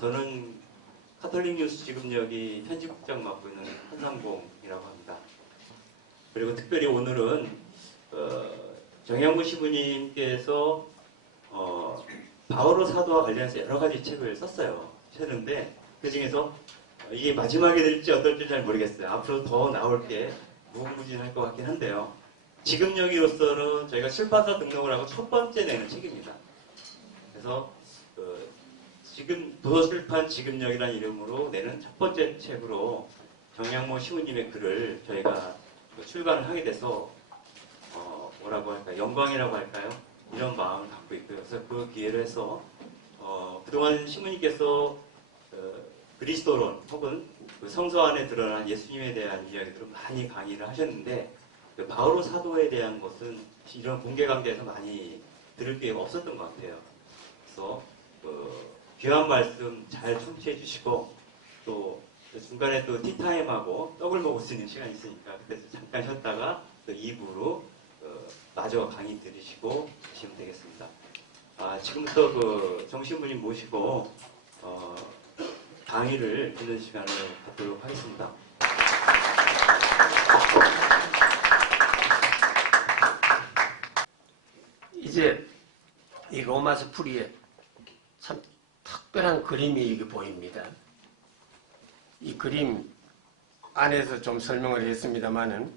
저는 카톨릭 뉴스 지금 여기 편집국장 맡고 있는 한상봉이라고 합니다. 그리고 특별히 오늘은 정양무 시부님께서 바오로 사도와 관련해서 여러 가지 책을 썼어요. 썼는데 그 중에서 이게 마지막이 될지 어떨지 잘 모르겠어요. 앞으로 더 나올 게 무궁무진할 것 같긴 한데요. 지금 여기로서는 저희가 출판사 등록을 하고 첫 번째 내는 책입니다. 그래서 지금 도서출판 지금역이라는 이름으로 내는 첫 번째 책으로 정양모 시부님의 글을 저희가 출간을 하게 돼서 뭐라고 할까요? 영광이라고 할까요? 이런 마음을 갖고 있고요. 그래서 그 기회를 해서 그동안 시부님께서 그리스도론 혹은 그 성서 안에 드러난 예수님에 대한 이야기들을 많이 강의를 하셨는데 그 바오로 사도에 대한 것은 이런 공개관계에서 많이 들을 기회가 없었던 것 같아요. 그래서 귀한 말씀 잘 청취해 주시고 또 중간에 또 티타임하고 떡을 먹을 수 있는 시간이 있으니까 그때 잠깐 쉬었다가 또 2부로 마저 강의 들으시고 가시면 되겠습니다. 지금부터 그 정신부님 모시고 강의를 듣는 시간을 갖도록 하겠습니다. 이제 이 로마서 풀이에 참 특별한 그림이 보입니다. 이 그림 안에서 좀 설명을 했습니다마는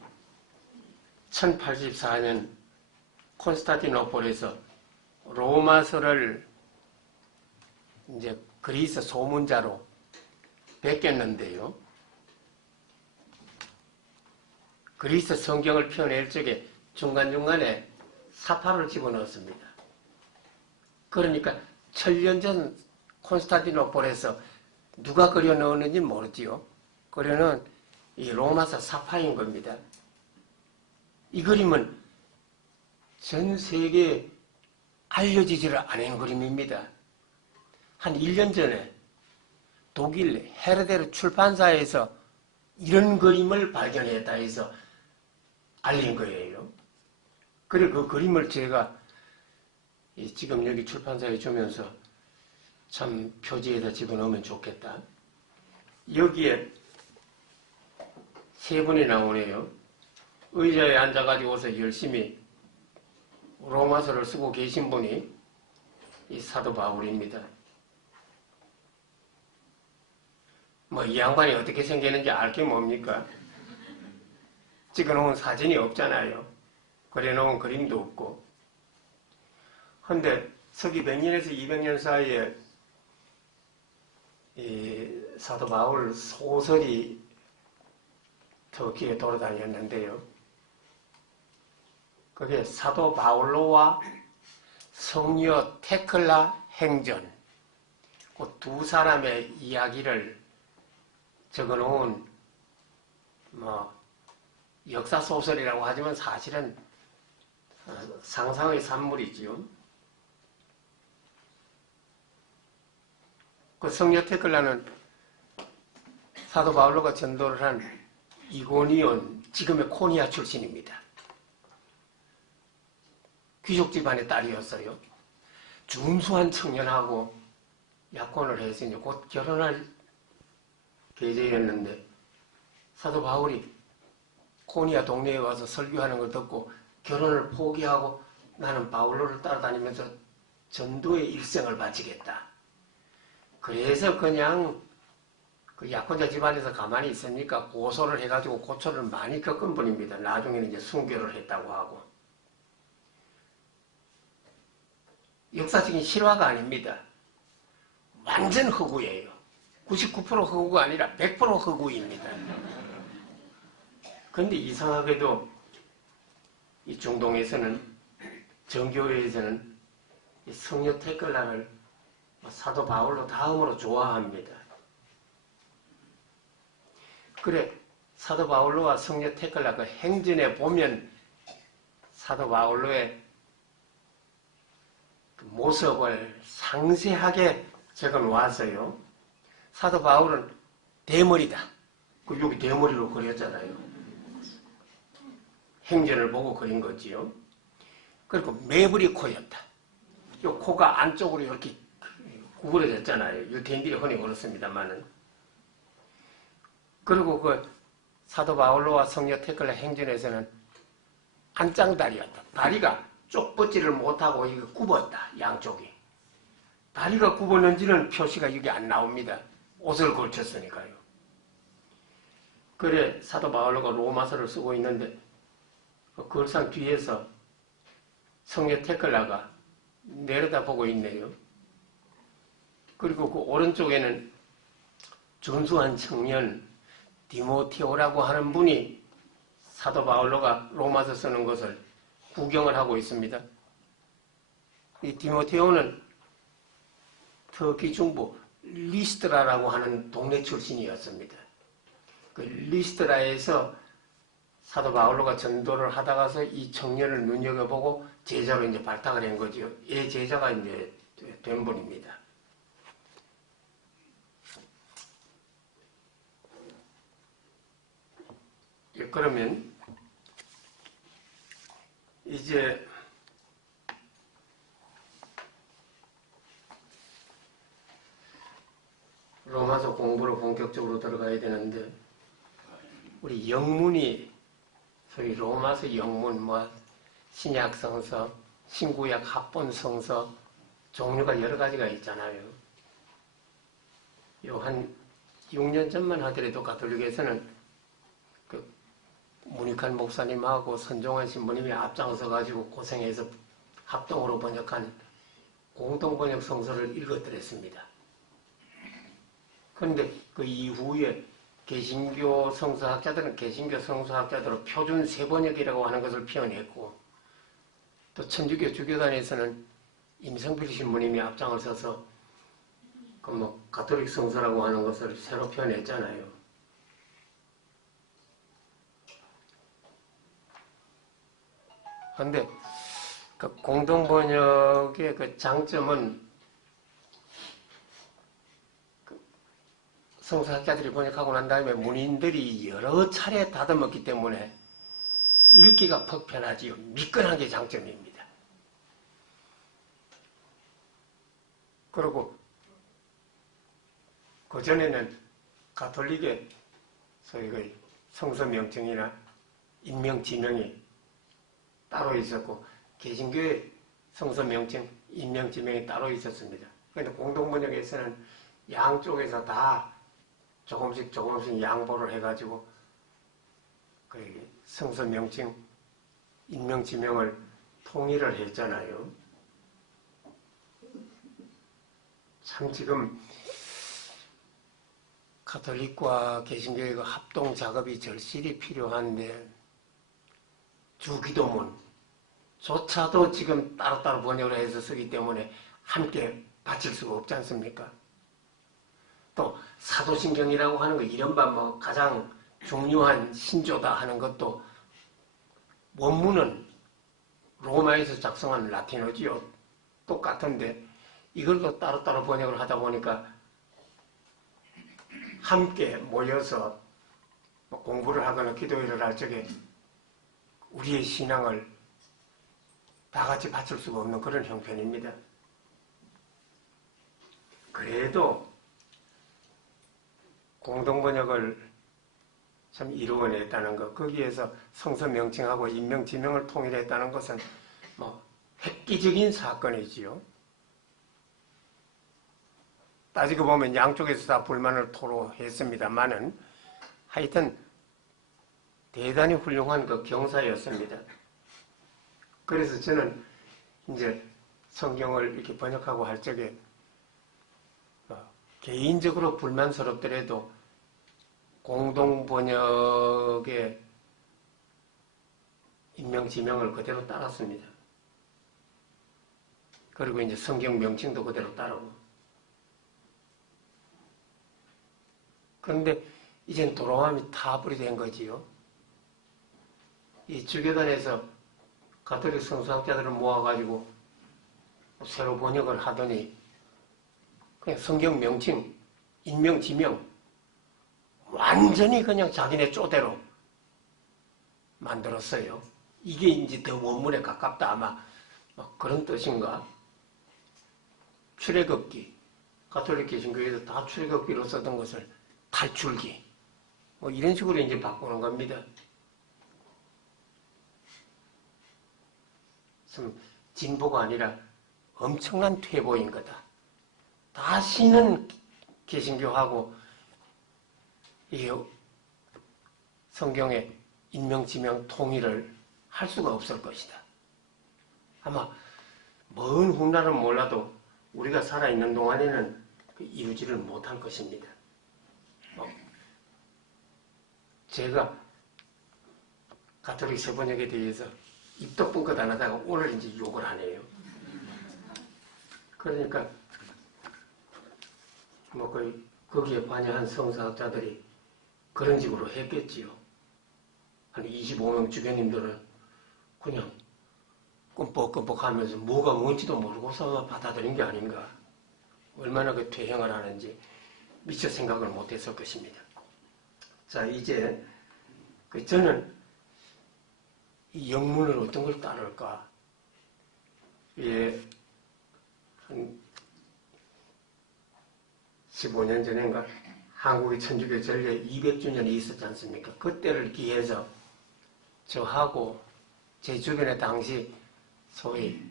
1084년 콘스탄티노폴에서 로마서를 이제 그리스 소문자로 베꼈는데요. 그리스 성경을 펴낼 적에 중간중간에 사파를 집어넣었습니다. 그러니까 1000년 전 콘스탄티노폴에서 누가 그려 넣었는지 모르지요. 그려는 이 로마서 사파인 겁니다. 이 그림은 전 세계에 알려지지를 않은 그림입니다. 한 1년 전에 독일 헤르데르 출판사에서 이런 그림을 발견했다 해서 알린 거예요. 그래 그 그림을 제가 지금 여기 출판사에 주면서 참 표지에다 집어넣으면 좋겠다. 여기에 세 분이 나오네요. 의자에 앉아가지고서 열심히 로마서를 쓰고 계신 분이 이 사도 바울입니다. 뭐 이 양반이 어떻게 생겼는지 알 게 뭡니까? 찍어놓은 사진이 없잖아요. 그려놓은 그림도 없고. 근데 서기 100년에서 200년 사이에 이 사도 바울 소설이 터키에 돌아다녔는데요. 그게 사도 바울로와 성녀 테클라 행전, 그 두 사람의 이야기를 적어놓은 역사 소설이라고 하지만 사실은 상상의 산물이지요. 그 성녀 테클라는 사도 바울로가 전도를 한 이고니온, 지금의 코니아 출신입니다. 귀족 집안의 딸이었어요. 준수한 청년하고 약혼을 해서 이제 곧 결혼할 계제였는데 사도 바울이 코니아 동네에 와서 설교하는 걸 듣고 결혼을 포기하고 나는 바울로를 따라다니면서 전도의 일생을 바치겠다. 그래서 그냥 그 약혼자 집안에서 가만히 있으니까 고소를 해가지고 고초를 많이 겪은 분입니다. 나중에는 이제 순교를 했다고 하고. 역사적인 실화가 아닙니다. 완전 허구예요. 99% 허구가 아니라 100% 허구입니다. 그런데 이상하게도 이 중동에서는, 정교회에서는 이 성녀 테클라를 사도 바울로 다음으로 좋아합니다. 그래 사도 바울로와 성녀 테클라 그 행전에 보면 사도 바울로의 그 모습을 상세하게 적어 놓았어요. 사도 바울은 대머리다. 그 여기 대머리로 그렸잖아요. 행전을 보고 그린 거지요. 그리고 매부리 코였다. 요 코가 안쪽으로 이렇게 구부러졌잖아요. 유태인들이 흔히 그렇습니다만은. 그리고 그 사도 바울로와 성녀 테클라 행전에서는 안짱다리였다. 다리가 쭉 뻗지를 못하고 이거 굽었다. 양쪽이. 다리가 굽었는지는 표시가 여기 안 나옵니다. 옷을 걸쳤으니까요. 그래 사도 바울로가 로마서를 쓰고 있는데 그 글상 뒤에서 성녀 테클라가 내려다보고 있네요. 그리고 그 오른쪽에는 준수한 청년 디모테오라고 하는 분이 사도 바울로가 로마서 쓰는 것을 구경을 하고 있습니다. 이 디모테오는 터키 중부 리스트라라고 하는 동네 출신이었습니다. 그 리스트라에서 사도 바울로가 전도를 하다가서 이 청년을 눈여겨보고 제자로 이제 발탁을 한 거죠. 예, 제자가 이제 된 분입니다. 예, 그러면 이제 로마서 공부로 본격적으로 들어가야 되는데 우리 영문이 소위 로마서 영문 뭐 신약 성서, 신구약 합본 성서 종류가 여러 가지가 있잖아요. 요 한 6년 전만 하더라도 가톨릭에서는 그 문익환 목사님하고 선종환 신부님이 앞장서 가지고 고생해서 합동으로 번역한 공동 번역 성서를 읽어드렸습니다. 그런데 그 이후에 개신교 성서학자들은 개신교 성서학자들로 표준 세번역이라고 하는 것을 표현했고 또 천주교 주교단에서는 임성필 신부님이 앞장을 서서 그 뭐 가톨릭 성서라고 하는 것을 새로 표현했잖아요. 그런데 그 공동 번역의 그 장점은 성서학자들이 번역하고 난 다음에 문인들이 여러 차례 다듬었기 때문에 읽기가 퍽 편하지요. 미끈한 게 장점입니다. 그리고 그전에는 가톨릭의 소위 그 성서 명칭이나 인명 지명이 따로 있었고 개신교의 성서 명칭, 인명 지명이 따로 있었습니다. 그런데 공동 번역에서는 양쪽에서 다 조금씩 양보를 해가지고 그 성서 명칭, 인명 지명을 통일을 했잖아요. 참 지금 가톨릭과 개신교의 그 합동 작업이 절실히 필요한데 주기도문조차도 지금 따로따로 번역을 해서 쓰기 때문에 함께 바칠 수가 없지 않습니까? 또 사도신경이라고 하는 거 이른바 뭐 가장 중요한 신조다 하는 것도 원문은 로마에서 작성한 라틴어지요. 똑같은데 이걸 또 따로따로 번역을 하다 보니까 함께 모여서 공부를 하거나 기도회를 할 적에 우리의 신앙을 다 같이 바칠 수가 없는 그런 형편입니다. 그래도 공동번역을 참 이루어냈다는 것, 거기에서 성서 명칭하고 인명 지명을 통일했다는 것은 뭐 획기적인 사건이지요. 따지고 보면 양쪽에서 다 불만을 토로했습니다만은 하여튼 대단히 훌륭한 그 경사였습니다. 그래서 저는 이제 성경을 이렇게 번역하고 할 적에 개인적으로 불만스럽더라도 공동 번역의 인명 지명을 그대로 따랐습니다. 그리고 이제 성경 명칭도 그대로 따르고. 그런데 이젠 도로함이 타불이 된 거지요. 이 주교단에서 가톨릭 성서학자들을 모아가지고 새로 번역을 하더니 그냥 성경 명칭, 인명 지명 완전히 그냥 자기네 쪼대로 만들었어요. 이게 이제 더 원문에 가깝다 아마 그런 뜻인가. 출애굽기, 가톨릭 개신교에서 다 출애굽기로 쓰던 것을 탈출기 뭐 이런 식으로 이제 바꾸는 겁니다. 진보가 아니라 엄청난 퇴보인 거다. 다시는 개신교하고 이 성경의 인명지명 통일을 할 수가 없을 것이다. 아마 먼 훗날은 몰라도 우리가 살아있는 동안에는 이루지를 못할 것입니다. 제가 가톨릭 세번역에 대해서 입도 뻥끗 안 하다가 오늘 이제 욕을 하네요. 그러니까 뭐 거기에 관여한 성사학자들이 그런 식으로 했겠지요. 한 25명 주교님들은 그냥 끔뻑끔뻑 하면서 뭐가 뭔지도 모르고서 받아들인 게 아닌가. 얼마나 그 퇴행을 하는지 미처 생각을 못했을 것입니다. 자, 이제 저는 이 영문을 어떤 걸 따를까? 예, 한 15년 전인가 한국의 천주교 전례 200주년이 있었지 않습니까? 그때를 기해서 저하고 제 주변에 당시 소위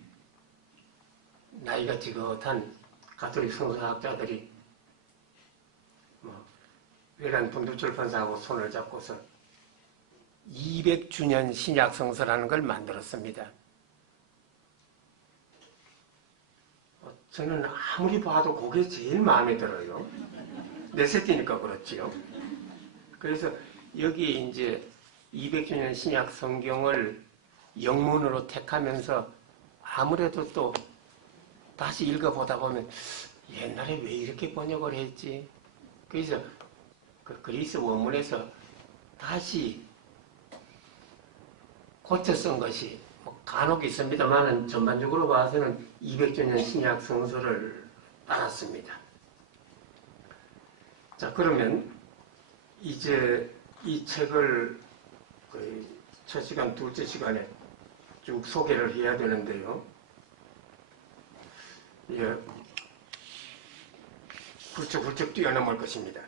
나이가 지긋한 가톨릭 성서학자들이 외란 분두출판사하고 손을 잡고서 200주년 신약성서라는 걸 만들었습니다. 저는 아무리 봐도 그게 제일 마음에 들어요. 내 새끼니까 그렇지요. 그래서 여기 이제 200주년 신약 성경을 영문으로 택하면서 아무래도 또 다시 읽어보다 보면 옛날에 왜 이렇게 번역을 했지? 그래서 그 그리스 원문에서 다시 고쳐 쓴 것이 간혹 있습니다만 전반적으로 봐서는 200주년 신약 성서를 따랐습니다. 자, 그러면 이제 이 책을 첫 시간, 둘째 시간에 쭉 소개를 해야 되는데요. 예, 훌쩍훌쩍 뛰어넘을 것입니다.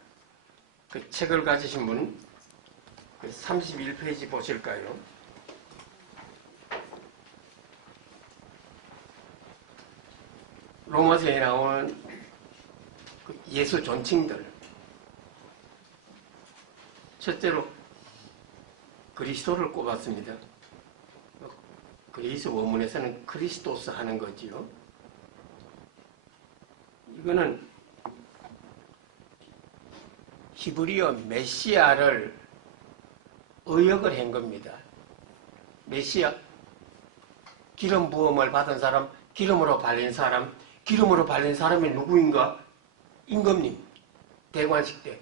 그 책을 가지신 분, 31페이지 보실까요? 로마서에 나오는 예수 존칭들. 첫째로 그리스도를 꼽았습니다. 그리스 원문에서는 크리스토스 하는 거지요. 이거는 히브리어 메시아를 의역을 한 겁니다. 메시아, 기름 부음을 받은 사람, 기름으로 발린 사람, 기름으로 발린 사람이 누구인가? 임금님, 대관식 때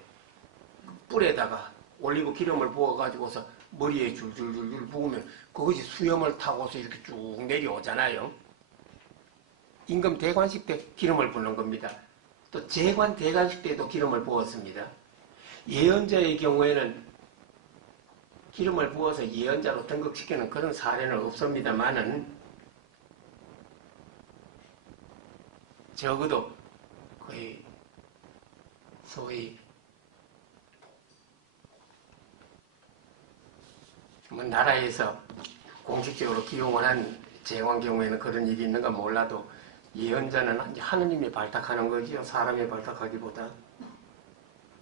뿔에다가 올리브 기름을 부어가지고서 머리에 줄줄줄줄 부으면 그것이 수염을 타고서 이렇게 쭉 내려오잖아요. 임금 대관식 때 기름을 부는 겁니다. 또 재관 대관식 때도 기름을 부었습니다. 예언자의 경우에는 기름을 부어서 예언자로 등극시키는 그런 사례는 없습니다만은 적어도 거의 소위 나라에서 공식적으로 기용을 한 재관 경우에는 그런 일이 있는가 몰라도 예언자는 하느님이 발탁하는 거지요. 사람이 발탁하기보다.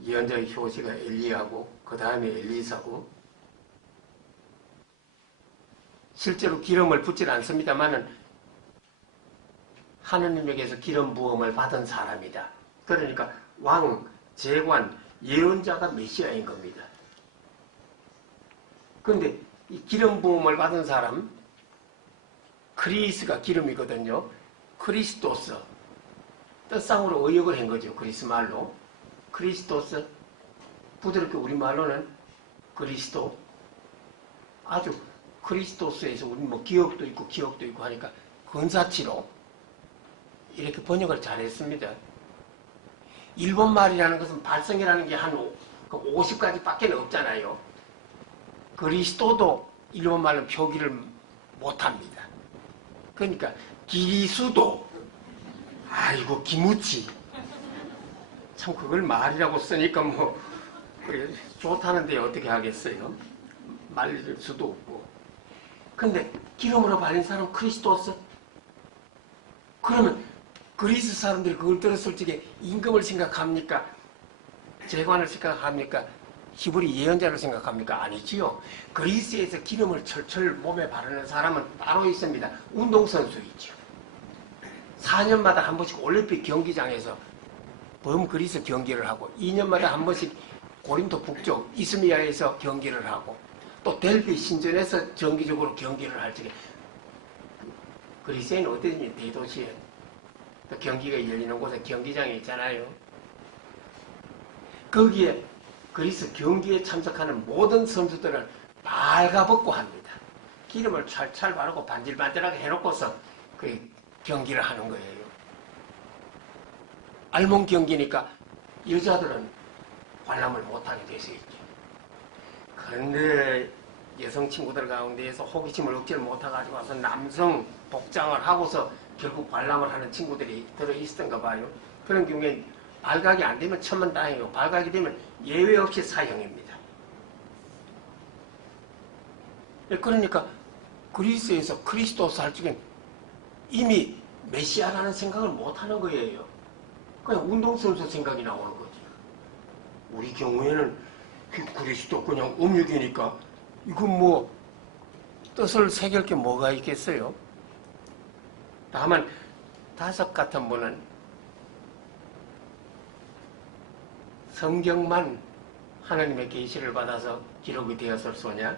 예언자의 효시가 엘리야고 그 다음에 엘리사고 실제로 기름을 붓질 않습니다만은 하느님에게서 기름 부음을 받은 사람이다. 그러니까 왕, 재관, 예언자가 메시아인 겁니다. 그런데 이 기름 부음을 받은 사람, 크리스가 기름이거든요. 크리스토스, 뜻상으로 의역을 한 거죠. 그리스 말로. 크리스토스, 부드럽게 우리말로는 그리스도. 아주 크리스토스에서 우리 뭐 기억도 있고 기억도 있고 하니까 근사치로 이렇게 번역을 잘했습니다. 일본 말이라는 것은 발성이라는 게 한 50가지밖에 없잖아요. 그리스도도 일본 말로 표기를 못합니다. 그러니까 기리수도, 아이고 기무치, 참 그걸 말이라고 쓰니까 뭐 그래 좋다는데 어떻게 하겠어요? 말릴 수도 없고. 근데 기름으로 발린 사람 그리스도스? 그러면 그리스 사람들이 그걸 들었을 적에 임금을 생각합니까? 재관을 생각합니까? 히브리 예언자를 생각합니까? 아니지요. 그리스에서 기름을 철철 몸에 바르는 사람은 따로 있습니다. 운동선수이죠. 4년마다 한 번씩 올림픽 경기장에서 범그리스 경기를 하고 2년마다 한 번씩 고린도 북쪽 이스미아에서 경기를 하고 또 델피 신전에서 정기적으로 경기를 할 적에 그리스에는 어디든지 대도시에 또 경기가 열리는 곳에 경기장이 있잖아요. 거기에 그리스 경기에 참석하는 모든 선수들을 발가벗고 합니다. 기름을 찰찰 바르고 반질반질하게 해놓고서 그 경기를 하는 거예요. 알몸 경기니까 여자들은 관람을 못하게 되어 있죠. 그런데 여성 친구들 가운데에서 호기심을 억제를 못해가지고 와서 남성 복장을 하고서 결국 관람을 하는 친구들이 들어있었던가 봐요. 그런 경우에 발각이 안 되면 천만다행이고 발각이 되면 예외 없이 사형입니다. 그러니까 그리스에서 그리스도스 할 적엔 이미 메시아라는 생각을 못하는 거예요. 그냥 운동선수 생각이 나오는 거지. 우리 경우에는 그리스도 그냥 음육이니까 이건 뭐 뜻을 새길 게 뭐가 있겠어요? 다만 다섯 같은 분은 성경만 하나님의 계시를 받아서 기록이 되었을 소냐?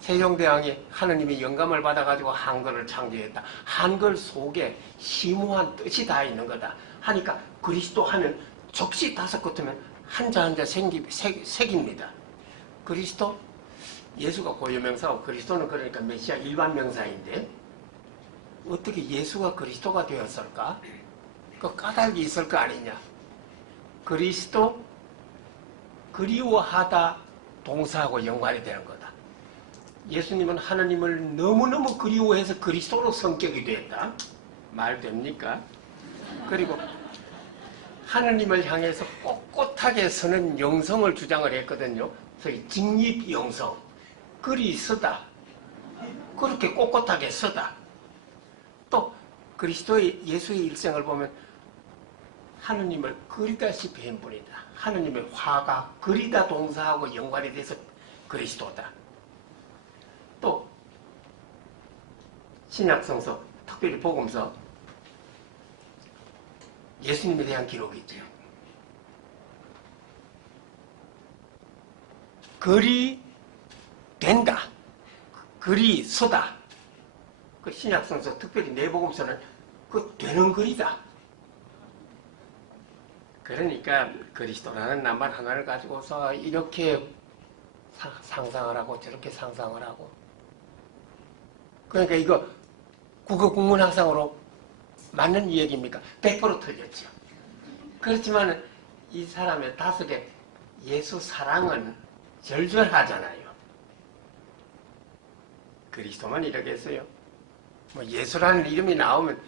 세종대왕이 하나님의 영감을 받아가지고 한글을 창조했다. 한글 속에 심오한 뜻이 다 있는 거다. 하니까 그리스도 하면 적시 다섯 같으면 한자 한자 색입니다. 그리스도? 예수가 고유명사고 그리스도는 그러니까 메시아 일반 명사인데 어떻게 예수가 그리스도가 되었을까? 그 까닭이 있을 거 아니냐? 그리스도 그리워하다 동사하고 연관이 되는 거다. 예수님은 하나님을 너무너무 그리워해서 그리스도로 성격이 됐다. 말 됩니까? 그리고 하나님을 향해서 꼿꼿하게 서는 영성을 주장을 했거든요. 소위 직립영성. 그리 서다. 그렇게 꼿꼿하게 서다. 또 그리스도의 예수의 일생을 보면 하느님을 그리다시피 한 분이다. 하느님의 화가 그리다 동사하고 연관이 돼서 그리스도다. 또 신약성서, 특별히 복음서 예수님에 대한 기록이 있죠. 그리 된다. 그리 서다. 그 신약성서, 특별히 내복음서는 그 되는 글이다. 그러니까 그리스도라는 나만 하나를 가지고서 이렇게 상상을 하고 저렇게 상상을 하고 그러니까 이거 국어 국문학상으로 맞는 이야기입니까? 100% 틀렸죠. 그렇지만 이 사람의 다섯의 예수 사랑은 절절하잖아요. 그리스도만 이러겠어요. 뭐 예수라는 이름이 나오면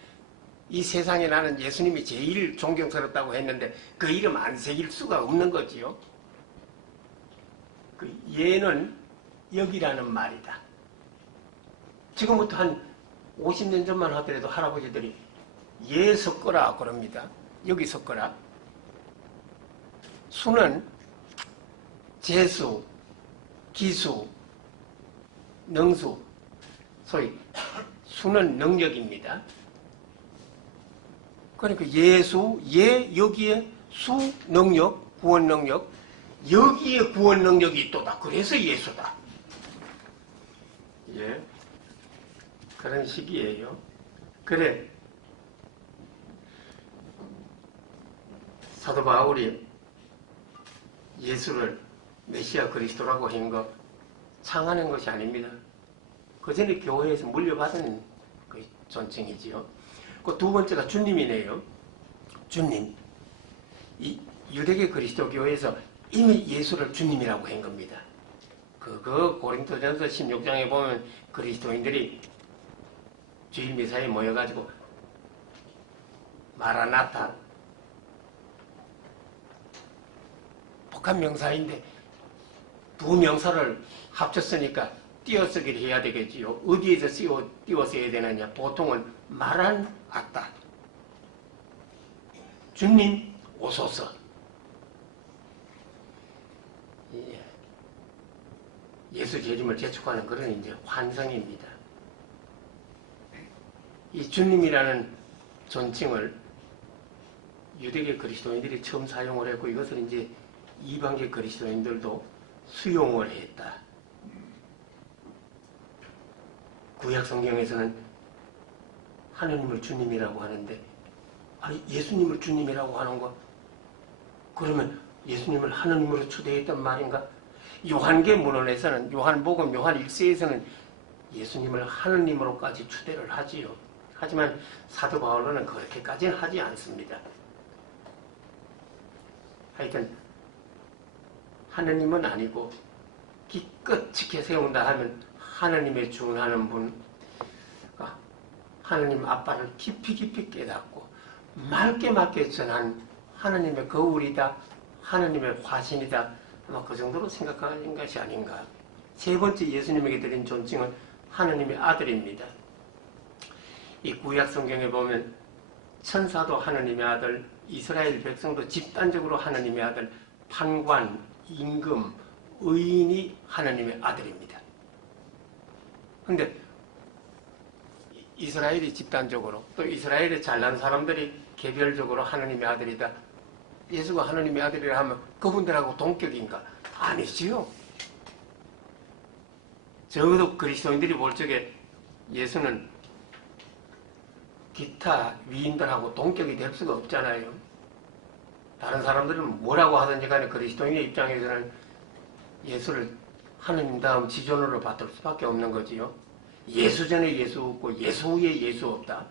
이 세상에 나는 예수님이 제일 존경스럽다고 했는데 그 이름 안 새길 수가 없는 거지요. 그 예는 여기라는 말이다. 지금부터 한 50년 전만 하더라도 할아버지들이 예 섞어라 그럽니다. 여기 섞어라. 수는 재수, 기수, 능수. 소위 수는 능력입니다. 그러니까 예수, 예, 여기에 수, 능력, 구원 능력, 여기에 구원 능력이 있도다. 그래서 예수다. 예. 그런 식이에요. 그래. 사도 바울이 예수를 메시아 그리스도라고 한 거 창하는 것이 아닙니다. 그 전에 교회에서 물려받은 그 존칭이지요. 그 두 번째가 주님이네요. 주님. 이 유대계 그리스도 교회에서 이미 예수를 주님이라고 한 겁니다. 그거 고린도전서 16장에 보면 그리스도인들이 주일 미사에 모여가지고 마라나타 독한 명사인데 두 명사를 합쳤으니까 띄어쓰기를 해야 되겠지요. 어디에서 띄워서 해야 되느냐? 보통은 말한 왔다. 주님 오소서. 예수 재림을 재촉하는 그런 이제 환상입니다. 이 주님이라는 존칭을 유대계 그리스도인들이 처음 사용을 했고 이것을 이제 이방계 그리스도인들도 수용을 했다. 구약 성경에서는 하느님을 주님이라고 하는데 예수님을 주님이라고 하는 거 그러면 예수님을 하느님으로 추대했단 말인가? 요한계문헌에서는 요한복음 요한 1세에서는 예수님을 하느님으로까지 추대를 하지요. 하지만 사도 바울은 그렇게까지는 하지 않습니다. 하여튼 하느님은 아니고 기껏 지켜 세운다 하면 하느님에 준하는 분, 하느님 아빠를 깊이 깊이 깨닫고 맑게 전한 하느님의 거울이다, 하느님의 화신이다, 아마 그 정도로 생각하는 것이 아닌가. 세 번째 예수님에게 드린 존칭은 하느님의 아들입니다. 이 구약 성경에 보면 천사도 하느님의 아들, 이스라엘 백성도 집단적으로 하느님의 아들, 판관, 임금, 의인이 하느님의 아들입니다. 그런데 이스라엘이 집단적으로 또 이스라엘의 잘난 사람들이 개별적으로 하느님의 아들이다. 예수가 하느님의 아들이라 하면 그분들하고 동격인가? 아니지요. 적어도 그리스도인들이 볼 적에 예수는 기타 위인들하고 동격이 될 수가 없잖아요. 다른 사람들은 뭐라고 하든지 간에 그리스도인의 입장에서는 예수를 하느님 다음 지존으로 받을 수밖에 없는 거지요. 예수 전에 예수 없고 예수 후에 예수 없다.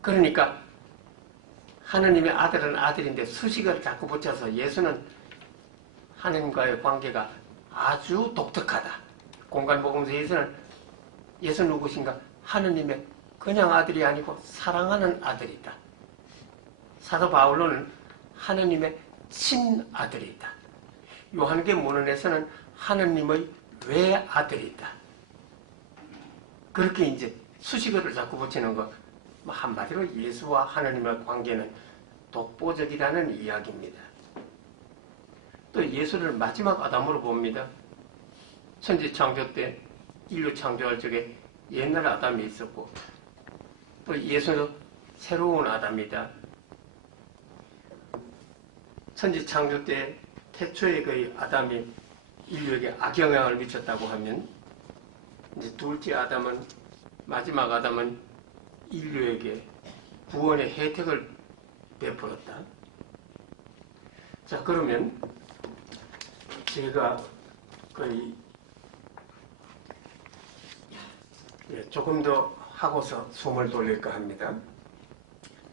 그러니까 하느님의 아들은 아들인데 수식을 자꾸 붙여서 예수는 하느님과의 관계가 아주 독특하다. 공간복음서에서는 예수 누구신가? 하느님의 그냥 아들이 아니고 사랑하는 아들이다. 사도 바울로는 하느님의 친아들이다. 요한계문헌에서는 하느님의 외아들이다. 그렇게 이제 수식어를 자꾸 붙이는 거 한마디로 예수와 하느님의 관계는 독보적이라는 이야기입니다. 또 예수를 마지막 아담으로 봅니다. 천지 창조 때 인류 창조할 적에 옛날 아담이 있었고 또 예수는 새로운 아담이다. 천지 창조 때 태초의 그 아담이 인류에게 악영향을 미쳤다고 하면 이제 둘째 아담은 마지막 아담은 인류에게 구원의 혜택을 베풀었다. 자 그러면 제가 거의 조금 더 하고서 숨을 돌릴까 합니다.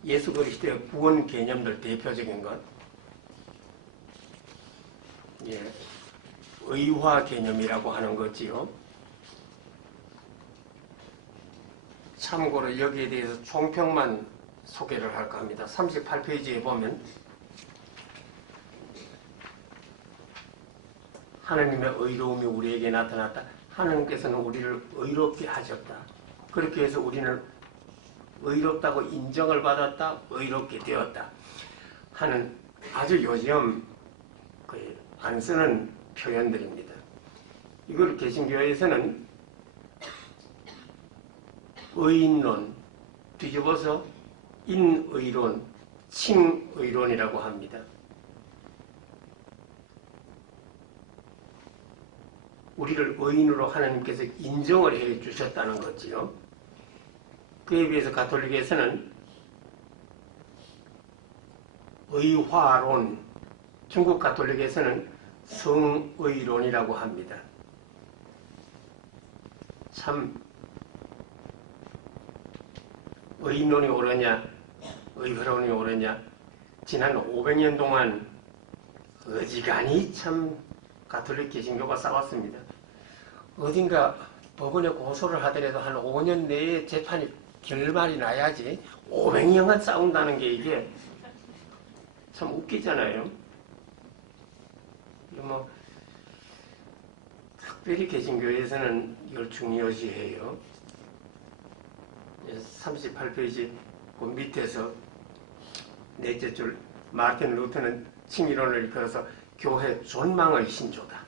예수 그리스도의 구원 개념들 대표적인 것 의화 개념이라고 하는 거지요. 참고로 여기에 대해서 총평만 소개를 할까 합니다. 38페이지에 보면 하나님의 의로움이 우리에게 나타났다. 하나님께서는 우리를 의롭게 하셨다. 그렇게 해서 우리는 의롭다고 인정을 받았다. 의롭게 되었다. 하는 아주 요즘 안 쓰는 표현들입니다. 이걸 개신교에서는 의인론, 뒤집어서 인의론, 칭의론이라고 합니다. 우리를 의인으로 하나님께서 인정을 해 주셨다는 거지요. 그에 비해서 가톨릭에서는 의화론, 중국 가톨릭에서는 성의론이라고 합니다. 참 의인론이 옳으냐 의화론이 옳으냐 지난 500년 동안 어지간히 참 가톨릭 개신교가 싸웠습니다. 어딘가 법원에 고소를 하더라도 한 5년 내에 재판이 결말이 나야지 500년간 싸운다는 게 이게 참 웃기잖아요. 뭐 특별히 개신교에서는 이걸 중요시해요. 38페이지 그 밑에서 넷째 줄 마르틴 루터는 칭의론을 이끌어서 교회 존망의 신조다.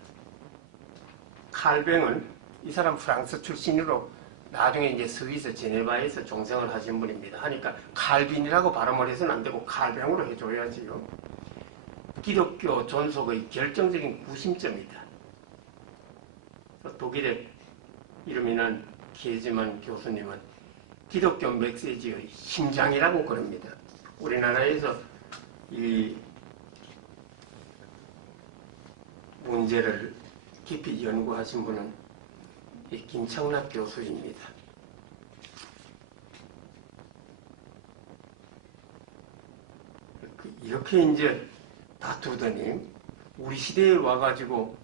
칼뱅은 이 사람 프랑스 출신으로 나중에 이제 스위스 제네바에서 종생을 하신 분입니다. 하니까 칼빈이라고 발음을 해서는 안 되고 칼뱅으로 해줘야지요. 기독교 존속의 결정적인 구심점이다. 독일의 이름이 난 게즈만 교수님은 기독교 메시지의 심장이라고 그럽니다. 우리나라에서 이 문제를 깊이 연구하신 분은 이 김청락 교수입니다. 이렇게 이제 다투더니 우리 시대에 와가지고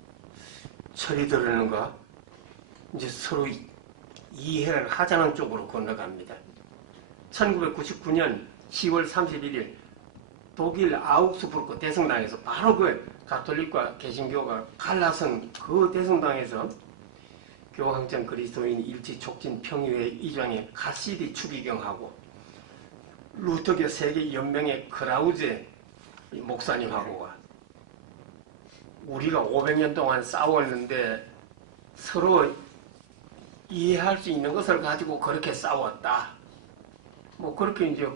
철이 들었는가 이제 서로 이해를 하자는 쪽으로 건너갑니다. 1999년 10월 31일 독일 아우크스부르크 대성당에서 바로 그 가톨릭과 개신교가 갈라선 그 대성당에서 교황청 그리스도인 일치 촉진 평의회 의장의 가시디 추기경하고 루터교 세계 연맹의 크라우제 목사님하고가 우리가 500년 동안 싸웠는데 서로 이해할 수 있는 것을 가지고 그렇게 싸웠다. 뭐 그렇게 이제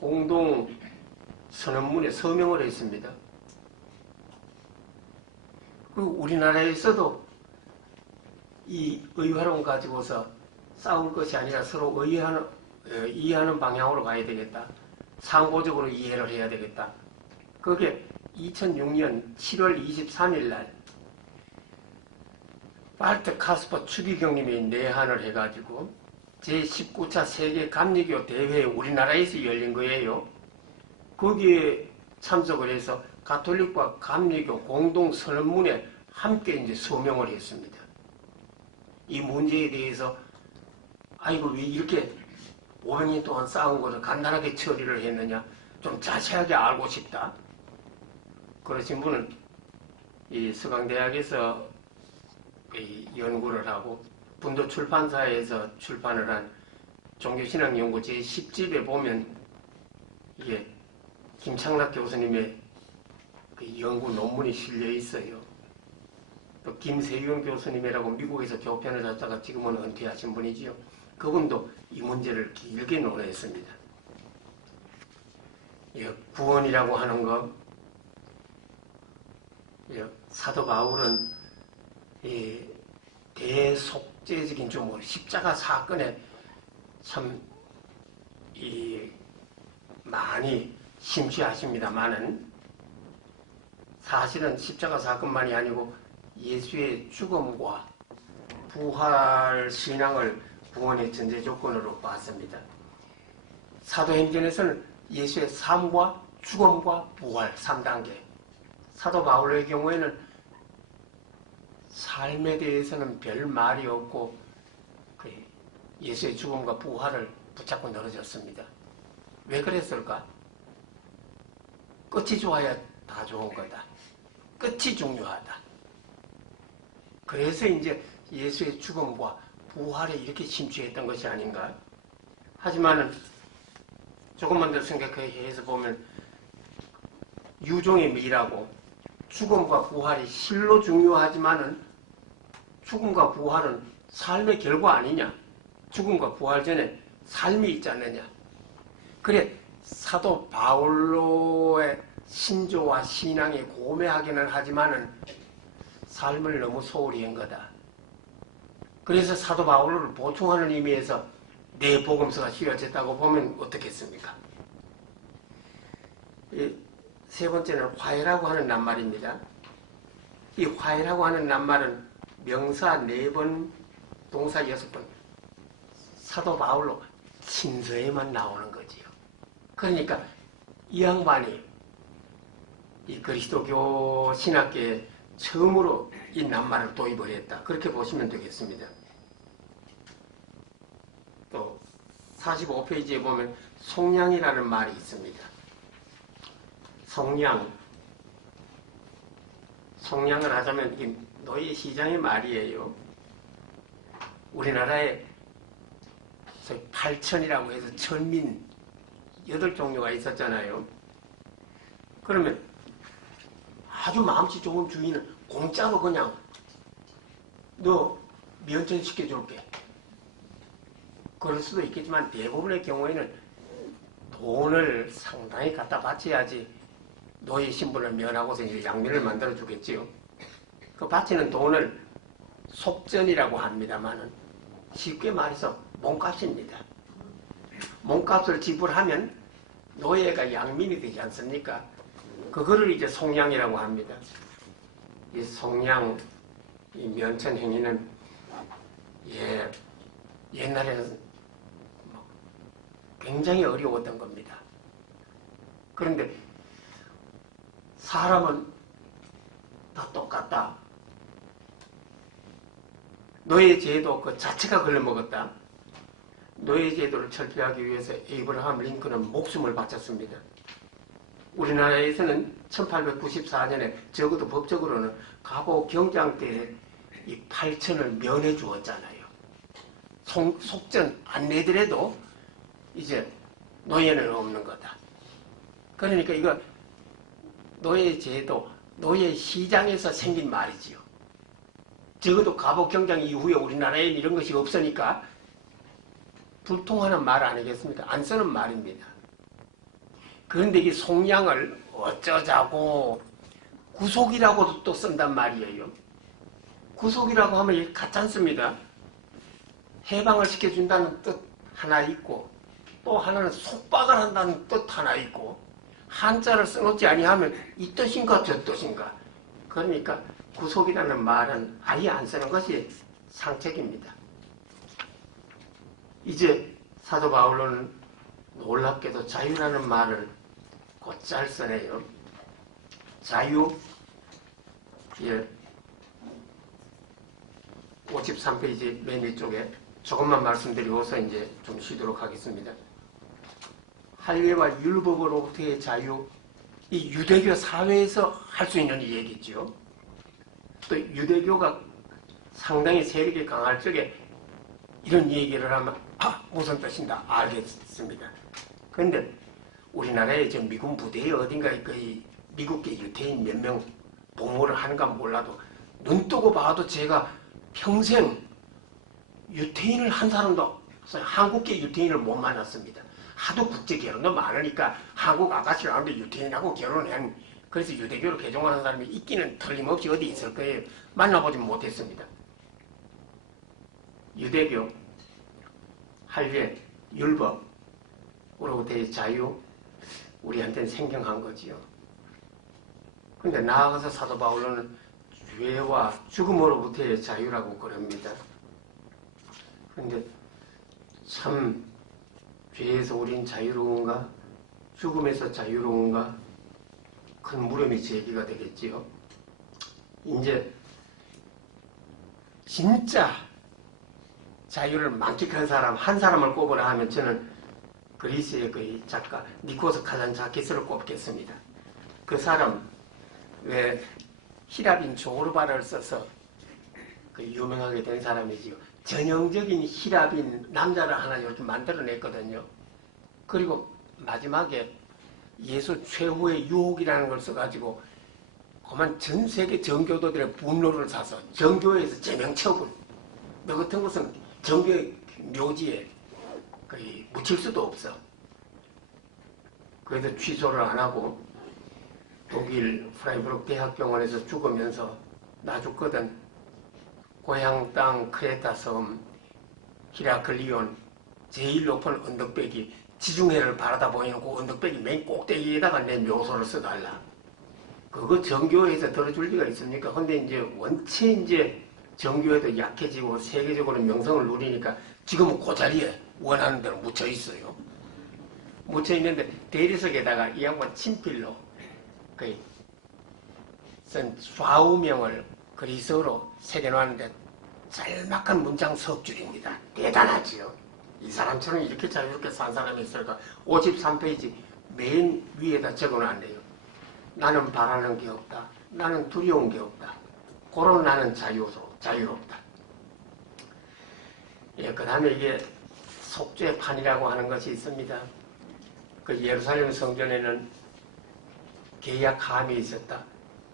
공동 선언문에 서명을 했습니다. 그리고 우리나라에서도 이 의화론 가지고서 싸울 것이 아니라 서로 이해하는 방향으로 가야 되겠다. 상호적으로 이해를 해야 되겠다. 그게 2006년 7월 23일 날 발트 카스퍼 추기경님이 내한을 해가지고 제19차 세계 감리교 대회에 우리나라에서 열린 거예요. 거기에 참석을 해서 가톨릭과 감리교 공동 선언문에 함께 이제 서명을 했습니다. 이 문제에 대해서 아이고 왜 이렇게 500년 동안 싸운 것을 간단하게 처리를 했느냐, 좀 자세하게 알고 싶다. 그러신 분은 이 서강대학에서 이 연구를 하고 분도 출판사에서 출판을 한 종교신앙연구 제10집에 보면 이게 김창락 교수님의 그 연구 논문이 실려 있어요. 또 김세윤 교수님이라고 미국에서 교편을 하다가 지금은 은퇴하신 분이지요. 그분도 이 문제를 길게 논의했습니다. 구원이라고 하는 것, 사도 바울은 대속죄적인 주목, 십자가 사건에 참 많이 심취하십니다만은 사실은 십자가 사건만이 아니고 예수의 죽음과 부활 신앙을 구원의 전제 조건으로 봤습니다. 사도행전에서는 예수의 삶과 죽음과 부활 3단계, 사도 바울의 경우에는 삶에 대해서는 별 말이 없고 예수의 죽음과 부활을 붙잡고 늘어졌습니다. 왜 그랬을까? 끝이 좋아야 다 좋은 거다. 끝이 중요하다. 그래서 이제 예수의 죽음과 부활에 이렇게 심취했던 것이 아닌가? 하지만은 조금만 더 생각해서 보면 유종의 미라고 죽음과 부활이 실로 중요하지만은 죽음과 부활은 삶의 결과 아니냐? 죽음과 부활 전에 삶이 있지 않느냐? 그래 사도 바울로의 신조와 신앙이 고매하기는 하지만은 삶을 너무 소홀히 한 거다. 그래서 사도 바울을 보충하는 의미에서 네 복음서가 실어졌다고 보면 어떻겠습니까? 세 번째는 화해라고 하는 낱말입니다. 이 화해라고 하는 낱말은 명사 4번, 동사 6번, 사도 바울로 친서에만 나오는 거지요. 그러니까 이 양반이 이 그리스도교 신학계에 처음으로 이 낱말을 도입을 했다. 그렇게 보시면 되겠습니다. 또 45페이지에 보면 속량이라는 말이 있습니다. 속량, 성량을 하자면 이게 노예 시장의 말이에요. 우리나라에 소위 팔천이라고 해서 천민 8종류가 있었잖아요. 그러면 아주 마음씨 좋은 주인은 공짜로 그냥 너 면천 시켜줄게. 그럴 수도 있겠지만 대부분의 경우에는 돈을 상당히 갖다 바쳐야지 노예 신분을 면하고서 이제 양면을 만들어 주겠지요. 그 바치는 돈을 속전이라고 합니다만은 쉽게 말해서 몸값입니다. 몸값을 지불하면 노예가 양민이 되지 않습니까? 그거를 이제 송량이라고 합니다. 이 송량, 이 면천 행위는 옛날에는 굉장히 어려웠던 겁니다. 그런데 사람은 다 똑같다. 노예제도 그 자체가 걸려먹었다. 노예제도를 철폐하기 위해서 에이브러함 링컨은 목숨을 바쳤습니다. 우리나라에서는 1894년에 적어도 법적으로는 가보 경장 때 이 8천을 면해 주었잖아요. 속전 안 내더라도 이제 노예는 없는 거다. 그러니까 이거 노예제도, 노예시장에서 생긴 말이지요. 적어도 가보 경장 이후에 우리나라에 이런 것이 없으니까 불통하는 말 아니겠습니까? 안 쓰는 말입니다. 그런데 이 송량을 어쩌자고 구속이라고도 또 쓴단 말이에요. 구속이라고 하면 이게 가짜습니다. 해방을 시켜준다는 뜻 하나 있고 또 하나는 속박을 한다는 뜻 하나 있고 한자를 써놓지 아니하면 이 뜻인가 저 뜻인가. 그러니까 구속이라는 말은 아예 안 쓰는 것이 상책입니다. 이제 사도 바울로는 놀랍게도 자유라는 말을 곧잘 쓰네요. 자유, 53페이지 맨 위쪽에 조금만 말씀드리고서 이제 좀 쉬도록 하겠습니다. 할례와 율법으로부터의 자유, 이 유대교 사회에서 할 수 있는 얘기죠. 또 유대교가 상당히 세력이 강할 적에 이런 얘기를 하면 무슨 뜻인가 알겠습니다. 그런데 우리나라에 지금 미군 부대에 어딘가에 거의 미국계 유태인 몇 명 복무를 하는가 몰라도 눈 뜨고 봐도 제가 평생 유태인을 한 사람도 한국계 유태인을 못 만났습니다. 하도 국제 결혼도 많으니까 한국 아가씨를 하는데 유태인하고 결혼한 그래서 유대교로 개종하는 사람이 있기는 틀림없이 어디 있을 거예요. 만나보지 못했습니다. 유대교, 할례, 율법으로부터의 자유 우리한테는 생경한 거지요. 그런데 나아가서 사도 바울로는 죄와 죽음으로부터의 자유라고 그럽니다. 그런데 참 죄에서 우린 자유로운가? 죽음에서 자유로운가? 큰 물음이 제기가 되겠지요. 이제 진짜 자유를 만끽한 사람 한 사람을 꼽으라 하면 저는 그리스의 그 작가 니코스 카잔자키스를 꼽겠습니다. 그 사람 왜 히라빈 조르바를 써서 그 유명하게 된 사람이지요. 전형적인 히라빈 남자를 하나 이렇게 만들어냈거든요. 그리고 마지막에 예수 최후의 유혹이라는 걸 써가지고 그만 전 세계 정교도들의 분노를 사서 정교회에서 제명 처분. 너 같은 것은 정교의 묘지에 거의 묻힐 수도 없어. 그래서 취소를 안 하고 독일 프라이부르크 대학병원에서 죽으면서 나 죽거든. 고향 땅 크레타 섬 히라클리온 제일 높은 언덕배기 지중해를 바라다 보이는 그 언덕배기 맨 꼭대기에다가 내 묘소를 써달라. 그거 정교회에서 들어줄 리가 있습니까? 근데 이제 원체 이제 정교회도 약해지고 세계적으로 명성을 누리니까 지금은 그 자리에 원하는 대로 묻혀 있어요. 묻혀 있는데 대리석에다가 이 양반 친필로 쓴 좌우명을 그리스어로 새겨놓았는데 짤막한 문장 석 줄입니다. 대단하지요. 이 사람처럼 이렇게 자유롭게 산 사람이 있을까? 53페이지 맨 위에다 적어놨네요. 나는 바라는 게 없다. 나는 두려운 게 없다. 고로 나는 자유롭다. 예, 그 다음에 이게 속죄판이라고 하는 것이 있습니다. 그 예루살렘 성전에는 계약함이 있었다.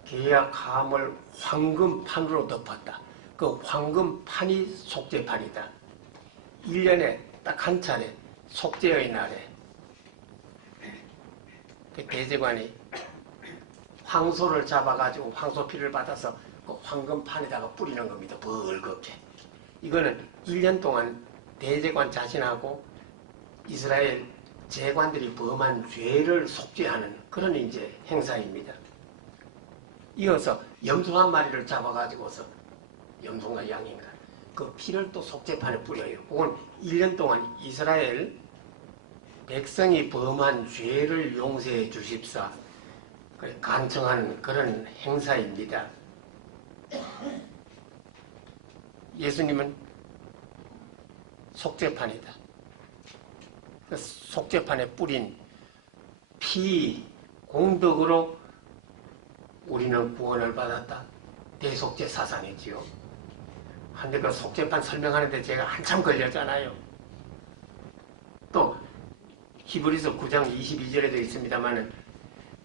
계약함을 황금판으로 덮었다. 그 황금판이 속죄판이다. 1년에 딱 한 차례 속죄의 날에 그 대제관이 황소를 잡아가지고 황소피를 받아서 그 황금판에다가 뿌리는 겁니다. 벌겋게. 이거는 1년 동안 대제관 자신하고 이스라엘 제관들이 범한 죄를 속죄하는 그런 이제 행사입니다. 이어서 염소 한 마리를 잡아가지고서 염소인가 양인가 그 피를 또 속죄판에 뿌려요. 그건 1년 동안 이스라엘 백성이 범한 죄를 용서해 주십사 간청하는 그런 행사입니다. 예수님은 속죄판이다. 그 속죄판에 뿌린 피 공덕으로 우리는 구원을 받았다. 대속죄 사상이지요. 한데 그 속죄판 설명하는데 제가 한참 걸렸잖아요. 또 히브리서 9장 22절에도 있습니다만은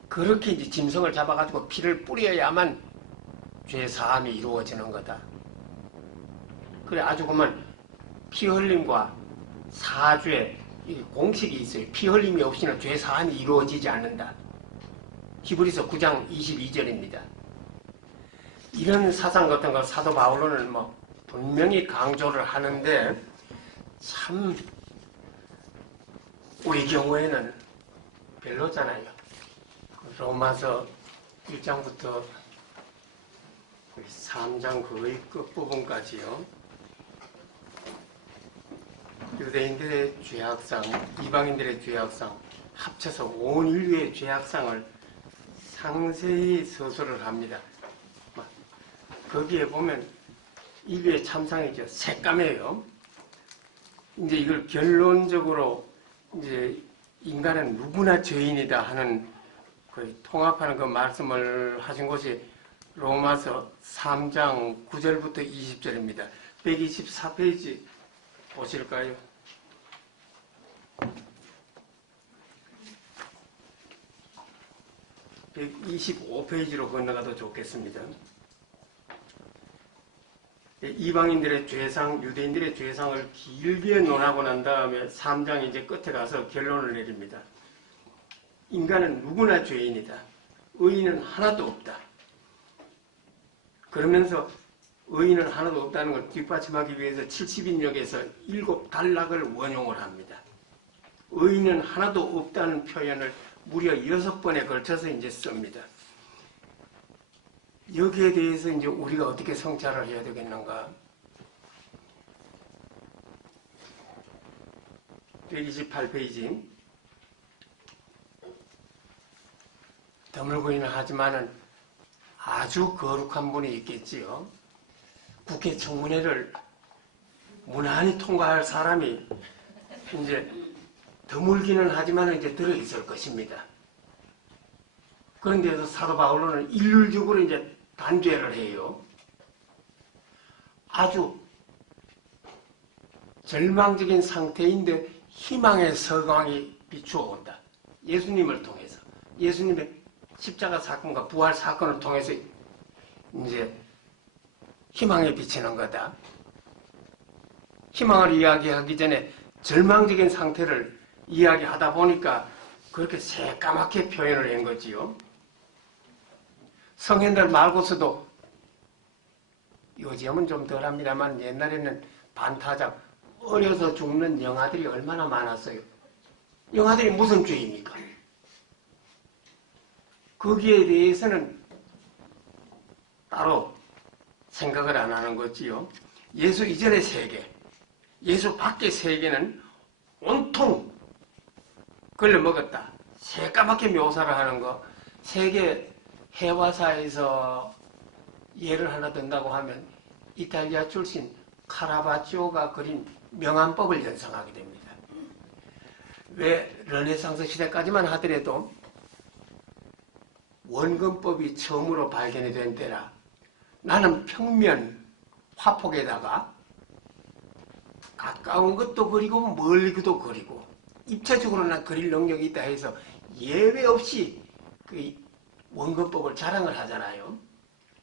그렇게 이제 짐승을 잡아가지고 피를 뿌려야만 죄 사함이 이루어지는 거다. 그래 아주 그만 피 흘림과 사죄 공식이 있어요. 피 흘림이 없이는 죄 사함이 이루어지지 않는다. 히브리서 9장 22절입니다. 이런 사상 같은 거 사도 바울은 뭐 분명히 강조를 하는데 참 우리 경우에는 별로잖아요. 로마서 1장부터 3장 거의 끝부분까지요. 유대인들의 죄악상, 이방인들의 죄악상 합쳐서 온 인류의 죄악상을 상세히 서술을 합니다. 거기에 보면 인류의 참상이죠. 새까매요. 이제 이걸 결론적으로 이제 인간은 누구나 죄인이다 하는 그 통합하는 그 말씀을 하신 곳이 로마서 3장 9절부터 20절입니다. 124페이지 보실까요? 125페이지로 건너가도 좋겠습니다. 이방인들의 죄상, 유대인들의 죄상을 길게 논하고 난 다음에 3장 이제 끝에 가서 결론을 내립니다. 인간은 누구나 죄인이다. 의인은 하나도 없다. 그러면서 의인은 하나도 없다는 걸 뒷받침하기 위해서 70인역에서 7단락을 원용을 합니다. 의인은 하나도 없다는 표현을 무려 6번에 걸쳐서 이제 씁니다. 여기에 대해서 이제 우리가 어떻게 성찰을 해야 되겠는가? 128페이지. 드물고는 하지만은 아주 거룩한 분이 있겠지요. 국회 청문회를 무난히 통과할 사람이 이제 드물기는 하지만 이제 들어있을 것입니다. 그런데도 사도 바울은 일률적으로 이제 단죄를 해요. 아주 절망적인 상태인데 희망의 서광이 비추어 온다. 예수님을 통해서. 예수님의 십자가 사건과 부활 사건을 통해서 이제 희망에 비치는 거다. 희망을 이야기하기 전에 절망적인 상태를 이야기하다 보니까 그렇게 새까맣게 표현을 한 거지요. 성인들 말고서도 요즘은 좀 덜합니다만 옛날에는 반타작 어려서 죽는 영아들이 얼마나 많았어요. 영아들이 무슨 죄입니까? 거기에 대해서는 따로 생각을 안 하는 거지요. 예수 이전의 세계, 예수 밖의 세계는 온통 걸려먹었다. 새까맣게 묘사를 하는 거. 세계 해화사에서 예를 하나 든다고 하면 이탈리아 출신 카라바치오가 그린 명암법을 연상하게 됩니다. 왜 르네상스 시대까지만 하더라도 원근법이 처음으로 발견이 된 때라 나는 평면 화폭에다가 가까운 것도 그리고 멀리도 그리고 입체적으로 난 그릴 능력이 있다 해서 예외 없이 그 원근법을 자랑을 하잖아요.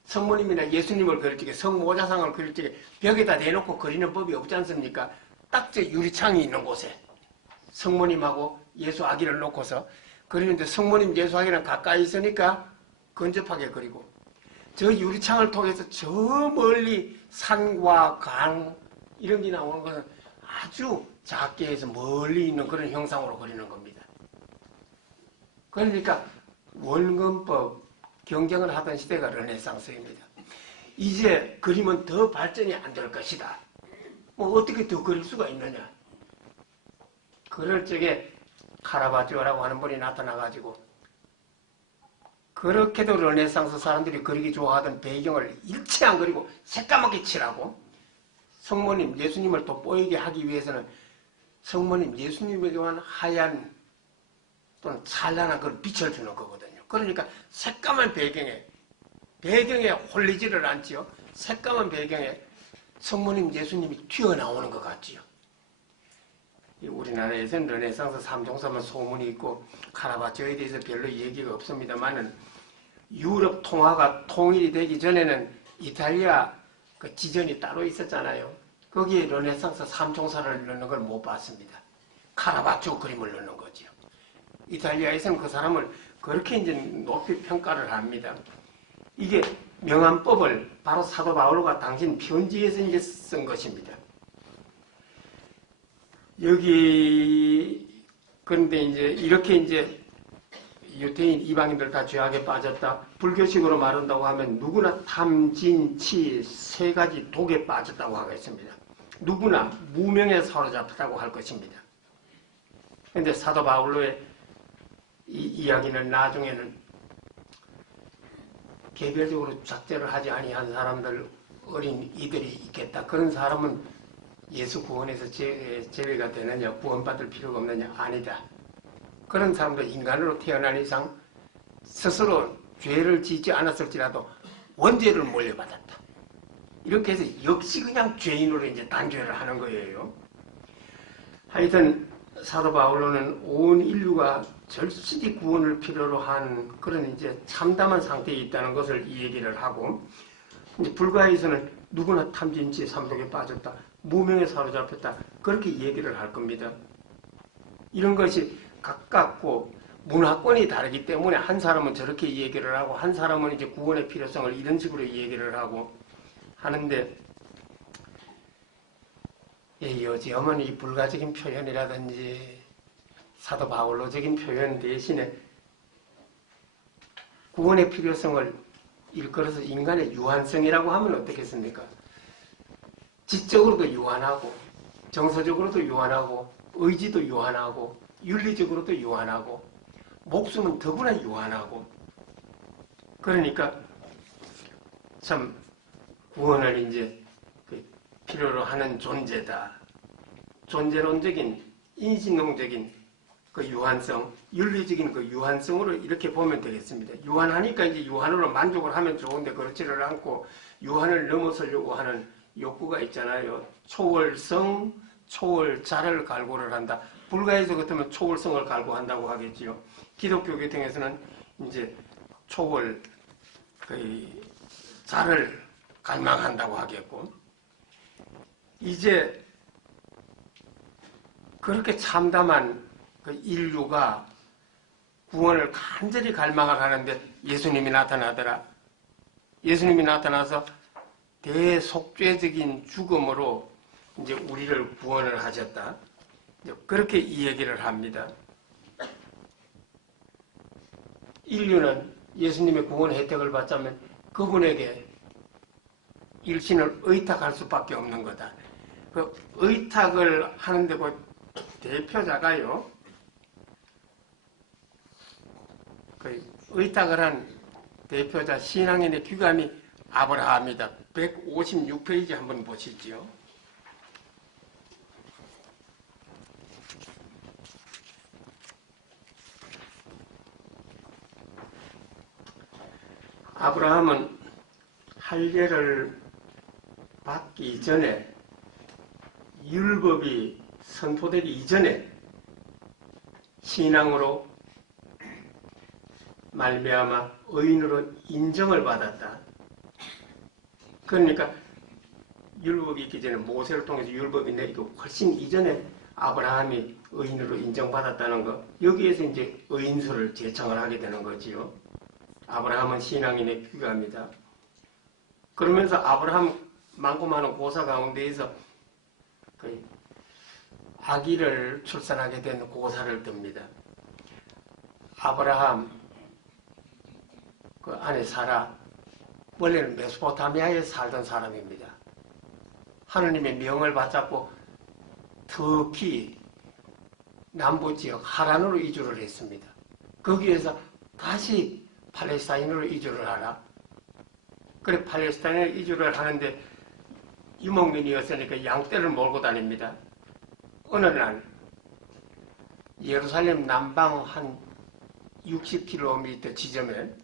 성모님이나 예수님을 그릴 적에 성모자상을 그릴 적에 벽에다 대놓고 그리는 법이 없지 않습니까? 딱 저 유리창이 있는 곳에 성모님하고 예수 아기를 놓고서 그리는데 성모님 예수 아기는 가까이 있으니까 근접하게 그리고 저 유리창을 통해서 저 멀리 산과 강 이런 게 나오는 것은 아주 작게 해서 멀리 있는 그런 형상으로 그리는 겁니다. 그러니까 원근법 경쟁을 하던 시대가 르네상스입니다. 이제 그림은 더 발전이 안 될 것이다. 뭐 어떻게 더 그릴 수가 있느냐. 그럴 적에 카라바조라고 하는 분이 나타나가지고 그렇게도 르네상스 사람들이 그리기 좋아하던 배경을 일체 안 그리고 새까맣게 칠하고 성모님 예수님을 돋보이게 하기 위해서는 성모님 예수님에게만 하얀 또는 찬란한 그런 빛을 주는 거거든요. 그러니까 새까만 배경에 홀리지를 않지요. 새까만 배경에 성모님 예수님이 튀어나오는 것 같지요. 우리나라에서는 르네상스 삼종사만 소문이 있고 카라바조에 대해서 별로 얘기가 없습니다만은 유럽 통화가 통일이 되기 전에는 이탈리아 그 지전이 따로 있었잖아요. 거기에 르네상스 삼종사를 넣는 걸 못 봤습니다. 카라바조 그림을 넣는 거지요. 이탈리아에서는 그 사람을 그렇게 이제 높이 평가를 합니다. 이게 명암법을 바로 사도 바울가 당신 편지에서 이제 쓴 것입니다. 여기 그런데 이제 이렇게 이제 유태인 이방인들 다 죄악에 빠졌다. 불교식으로 말한다고 하면 누구나 탐, 진, 치 세 가지 독에 빠졌다고 하겠습니다. 누구나 무명에 사로잡혔다고 할 것입니다. 그런데 사도 바울로의 이 이야기는 나중에는 개별적으로 작제를 하지 아니한 사람들 어린 이들이 있겠다. 그런 사람은 예수 구원에서 제외가 되느냐, 구원받을 필요가 없느냐? 아니다. 그런 사람도 인간으로 태어난 이상 스스로 죄를 짓지 않았을지라도 원죄를 물려받았다. 이렇게 해서 역시 그냥 죄인으로 이제 단죄를 하는 거예요. 하여튼 사도 바울로는 온 인류가 절실히 구원을 필요로 한 그런 이제 참담한 상태에 있다는 것을 이 얘기를 하고, 이제 불가에서는 누구나 탐진치 삼독에 빠졌다, 무명에 사로잡혔다, 그렇게 얘기를 할 겁니다. 이런 것이 가깝고 문화권이 다르기 때문에 한 사람은 저렇게 얘기를 하고 한 사람은 이제 구원의 필요성을 이런 식으로 얘기를 하고 하는데, 요즘은 이 불가적인 표현이라든지 사도 바울로적인 표현 대신에 구원의 필요성을 일컬어서 인간의 유한성이라고 하면 어떻겠습니까? 지적으로도 유한하고 정서적으로도 유한하고 의지도 유한하고 윤리적으로도 유한하고 목숨은 더구나 유한하고, 그러니까 참 구원을 이제 필요로 하는 존재다. 존재론적인 인신론적인 그 유한성, 윤리적인 그 유한성으로 이렇게 보면 되겠습니다. 유한하니까 이제 유한으로 만족을 하면 좋은데 그렇지를 않고 유한을 넘어서려고 하는 욕구가 있잖아요. 초월성, 초월자를 갈구를 한다. 불가에서 같으면 초월성을 갈구한다고 하겠지요. 기독교 계통에서는 이제 초월, 자를 갈망한다고 하겠고, 이제 그렇게 참담한 그 인류가 구원을 간절히 갈망을 하는데 예수님이 나타나더라. 예수님이 나타나서 대속죄적인 죽음으로 이제 우리를 구원을 하셨다. 그렇게 이 얘기를 합니다. 인류는 예수님의 구원 혜택을 받자면 그분에게 일신을 의탁할 수밖에 없는 거다. 그 의탁을 하는데 그 대표자가요, 그 의탁을 한 대표자 신앙인의 귀감이 아브라함이다. 156페이지 한번 보시지요. 아브라함은 할례를 받기 전에, 율법이 선포되기 이전에 신앙으로 말미암아 의인으로 인정을 받았다. 그러니까 율법이 있기 전에, 모세를 통해서 율법이 내리고 훨씬 이전에 아브라함이 의인으로 인정받았다는 것, 여기에서 이제 의인수를 제청을 하게 되는 거지요. 아브라함은 신앙인에 귀합니다. 그러면서 아브라함 많고 많은 고사 가운데에서 그 아기를 출산하게 된 고사를 듭니다. 아브라함 그 아내 사라, 원래는 메소포타미아에 살던 사람입니다. 하느님의 명을 받잡고 터키 남부지역 하란으로 이주를 했습니다. 거기에서 다시 팔레스타인으로 이주를 하라. 그래 팔레스타인에 이주를 하는데 유목민이었으니까 양떼를 몰고 다닙니다. 어느 날 예루살렘 남방 한 60km 지점에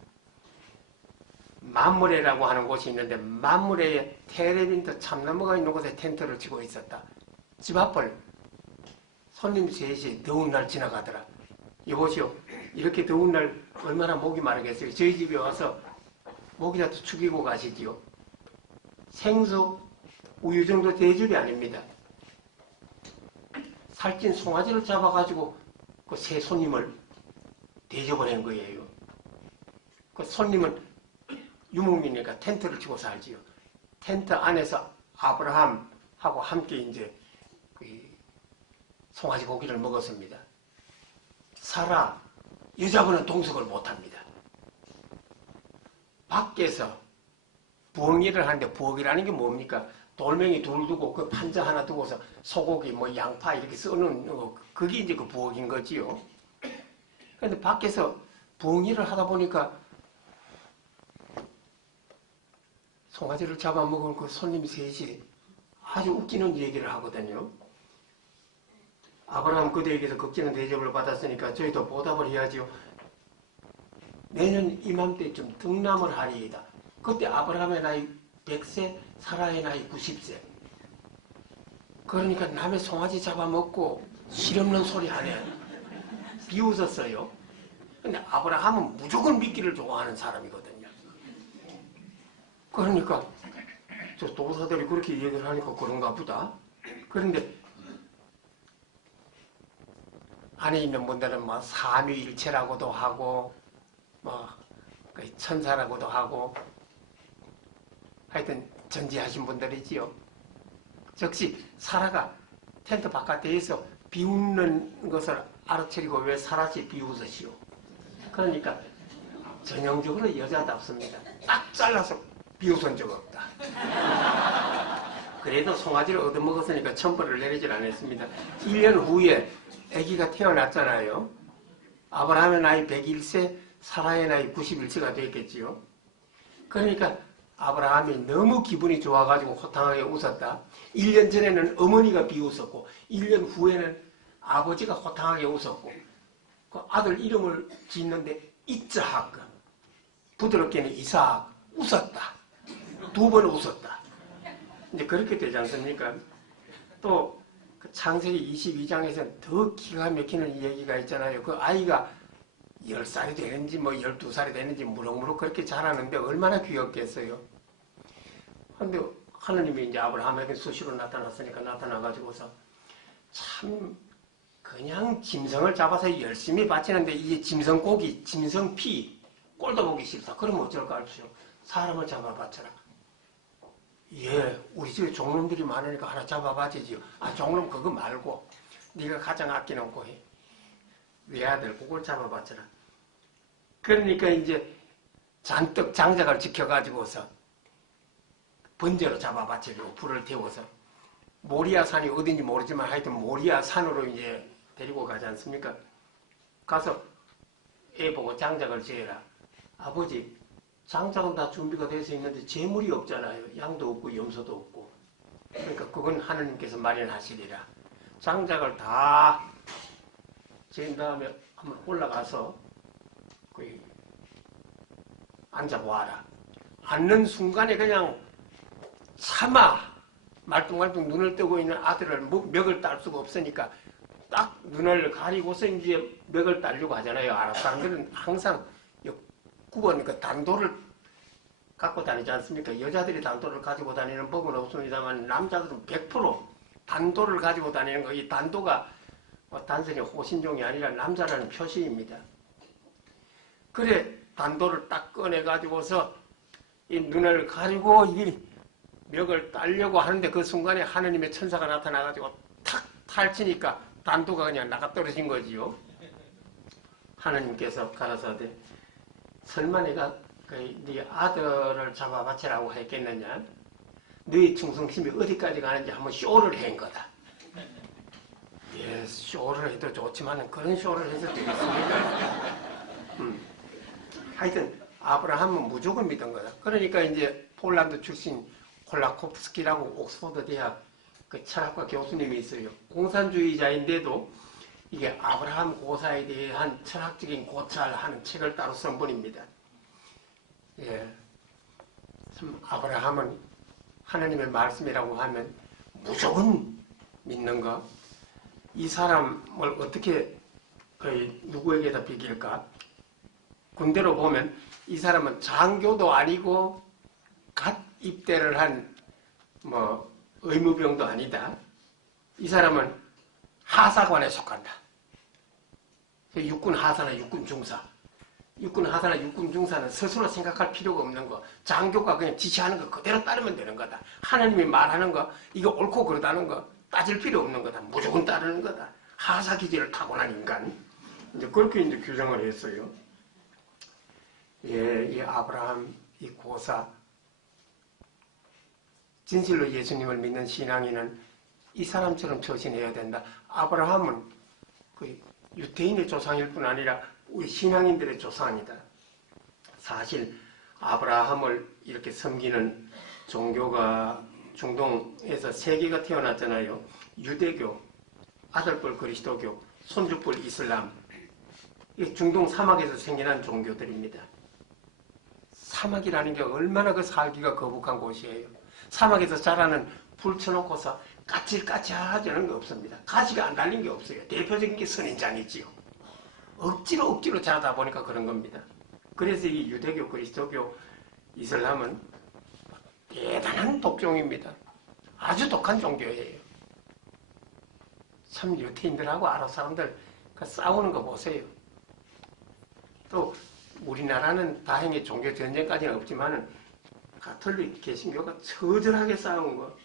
만무레라고 하는 곳이 있는데, 만무레에 테레빈트 참나무가 있는 곳에 텐트를 치고 있었다. 집 앞을 손님 셋이 더운 날 지나가더라. 여보시오, 이렇게 더운 날 얼마나 목이 마르겠어요. 저희 집에 와서 목이라도 축이고 가시지요. 생수, 우유 정도 대접이 아닙니다. 살찐 송아지를 잡아가지고 그 새 손님을 대접을 한 거예요. 그 손님은 유목민이니까 텐트를 치고 살지요. 텐트 안에서 아브라함하고 함께 이제 송아지 고기를 먹었습니다. 사라, 여자분은 동석을 못합니다. 밖에서 부엌일을 하는데, 부엌이라는 게 뭡니까? 돌멩이 둘 두고 그 판자 하나 두고서 소고기 뭐 양파 이렇게 써놓은 거, 그게 이제 그 부엌인 거지요. 그런데 밖에서 부엌일을 하다 보니까 송아지를 잡아먹은 그 손님 셋이 아주 웃기는 얘기를 하거든요. 아브라함 그대에게서 극진한 대접을 받았으니까 저희도 보답을 해야지요. 내년 이맘때쯤 등남을 하리이다. 그때 아브라함의 나이 100세, 사라의 나이 90세. 그러니까 남의 송아지 잡아먹고 실없는 소리 하네. 비웃었어요. 근데 아브라함은 무조건 믿기를 좋아하는 사람이거든요. 그러니까 저 도사들이 그렇게 얘기를 하니까 그런가 보다. 그런데 안에 있는 분들은 뭐 삼위일체라고도 하고 뭐 천사라고도 하고 하여튼 전지하신 분들이지요. 즉시 사라가 텐트 바깥에서 비웃는 것을 알아채리고 왜 사라지 비웃으시오. 그러니까 전형적으로 여자답습니다. 딱 잘라서 비웃은 적 없다. 그래도 송아지를 얻어먹었으니까 천벌을 내리질 않았습니다. 1년 후에 아기가 태어났잖아요. 아브라함의 나이 101세, 사라의 나이 91세가 됐겠지요. 그러니까 아브라함이 너무 기분이 좋아가지고 호탕하게 웃었다. 1년 전에는 어머니가 비웃었고 1년 후에는 아버지가 호탕하게 웃었고, 그 아들 이름을 짓는데 이츠학, 부드럽게는 이삭, 웃었다. 2번 웃었다. 이제 그렇게 되지 않습니까? 또 그 창세기 22장에서는 더 기가 막히는 얘기가 있잖아요. 그 아이가 10살이 되는지 뭐 12살이 되는지 무럭무럭 그렇게 자라는데 얼마나 귀엽겠어요. 그런데 하느님이 이제 아브라함에게 수시로 나타났으니까 나타나가지고서 참 그냥 짐승을 잡아서 열심히 바치는데 이게 짐승 고기, 짐승 피, 꼴도 보기 싫다. 그러면 어쩔까 합시오. 사람을 잡아 바쳐라. 예, 우리 집에 종놈들이 많으니까 하나 잡아 바치지요. 아, 종놈 그거 말고 네가 가장 아끼는 거 해. 외아들 그걸 잡아 바쳐라. 그러니까 이제 잔뜩 장작을 지켜가지고서 번제로 잡아 바치고 불을 태워서 모리아 산이 어딘지 모르지만 하여튼 모리아 산으로 이제 데리고 가지 않습니까? 가서 애 보고 장작을 지어라. 아버지, 장작은 다 준비가 돼서 있는데 재물이 없잖아요. 양도 없고 염소도 없고. 그러니까 그건 하느님께서 마련하시리라. 장작을 다 지은 다음에 한번 올라가서 그 앉아보아라. 앉는 순간에 그냥 차마 말똥말똥 눈을 뜨고 있는 아들을 멱을 딸 수가 없으니까 딱 눈을 가리고서 이제 멱을 따려고 하잖아요. 아랍 사람들은 항상 굽은 그 단도를 갖고 다니지 않습니까? 여자들이 단도를 가지고 다니는 법은 없습니다만 남자들은 100% 단도를 가지고 다니는 거. 이 단도가 단순히 호신종이 아니라 남자라는 표시입니다. 그래 단도를 딱 꺼내가지고서 이 눈을 가리고 이 멱을 따려고 하는데 그 순간에 하느님의 천사가 나타나가지고 탁 탈치니까 단도가 그냥 나가떨어진 거지요. 하느님께서 가라사대 설마 내가 네 아들을 잡아 바치라고 했겠느냐? 너희 충성심이 어디까지 가는지 한번 쇼를 한 거다. 예, 쇼를 해도 좋지만 그런 쇼를 해서 되겠습니까? 하여튼 아브라함은 무조건 믿은 거다. 그러니까 이제 폴란드 출신 콜라코프스키라고 옥스퍼드 대학 그 철학과 교수님이 있어요. 공산주의자인데도 이게 아브라함 고사에 대한 철학적인 고찰하는 책을 따로 쓴 분입니다. 예, 참 아브라함은 하나님의 말씀이라고 하면 무조건 믿는 거. 이 사람을 어떻게 누구에게다 비길까? 군대로 보면 이 사람은 장교도 아니고 갓 입대를 한 의무병도 아니다. 이 사람은 하사관에 속한다. 육군 하사나 육군 중사. 육군 하사나 육군 중사는 스스로 생각할 필요가 없는 거. 장교가 그냥 지시하는 거 그대로 따르면 되는 거다. 하나님이 말하는 거, 이거 옳고 그르다는 거 따질 필요 없는 거다. 무조건 따르는 거다. 하사 기질을 타고난 인간. 이제 그렇게 이제 규정을 했어요. 예, 이 아브라함, 이 고사, 진실로 예수님을 믿는 신앙인은 이 사람처럼 처신해야 된다. 아브라함은 그 유대인의 조상일 뿐 아니라 우리 신앙인들의 조상이다. 사실 아브라함을 이렇게 섬기는 종교가 중동에서 세 개가 태어났잖아요. 유대교, 아들뻘 그리스도교, 손주뻘 이슬람. 이 중동 사막에서 생겨난 종교들입니다. 사막이라는 게 얼마나 그 살기가 거북한 곳이에요. 사막에서 자라는 불 쳐놓고서 까칠까칠하지는 게 없습니다. 가지가 안 달린 게 없어요. 대표적인 게 선인장이지요. 억지로 자라다 보니까 그런 겁니다. 그래서 이 유대교, 그리스도교, 이슬람은 대단한 독종입니다. 아주 독한 종교예요. 참 유태인들하고 아랍 사람들 싸우는 거 보세요. 또 우리나라는 다행히 종교 전쟁까지는 없지만은 가톨릭 개신교가 처절하게 싸운 거.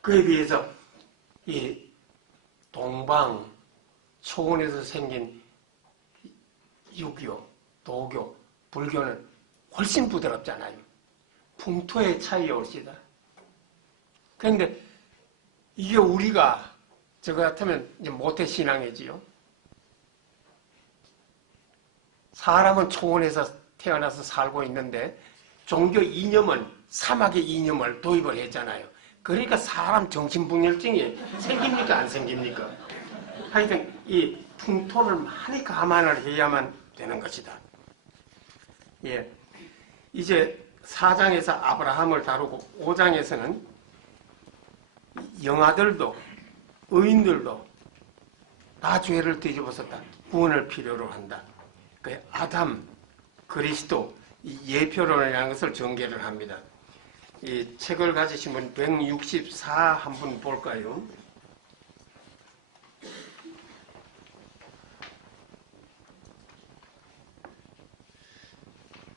그에 비해서 이 동방 초원에서 생긴 유교, 도교, 불교는 훨씬 부드럽잖아요. 풍토의 차이가 올시다. 그런데 이게 우리가 저거 같으면 이제 모태신앙이지요. 사람은 초원에서 태어나서 살고 있는데 종교 이념은 사막의 이념을 도입을 했잖아요. 그러니까 사람 정신분열증이 생깁니까 안 생깁니까? 하여튼 이 풍토를 많이 감안을 해야만 되는 것이다. 예, 이제 4장에서 아브라함을 다루고 5장에서는 영아들도 의인들도 다 죄를 뒤집어서 다 구원을 필요로 한다. 그 아담, 그리스도 이 예표론이라는 것을 전개를 합니다. 이 책을 가지신 분 164 한번 볼까요?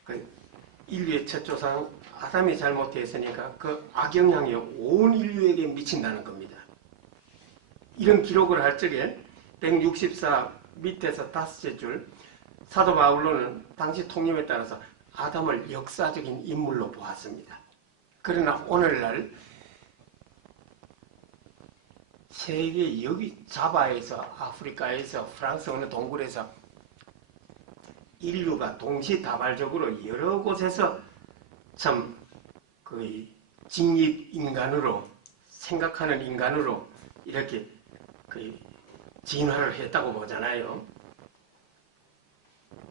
그 인류의 첫 조상 아담이 잘못했으니까 그 악영향이 온 인류에게 미친다는 겁니다. 이런 기록을 할 적에 164 밑에서 다섯째 줄 사도 바울로는 당시 통념에 따라서 아담을 역사적인 인물로 보았습니다. 그러나 오늘날 세계 여기 자바에서 아프리카에서 프랑스 어느 동굴에서 인류가 동시다발적으로 여러 곳에서 참 거의 직립인간으로 생각하는 인간으로 이렇게 거의 진화를 했다고 보잖아요.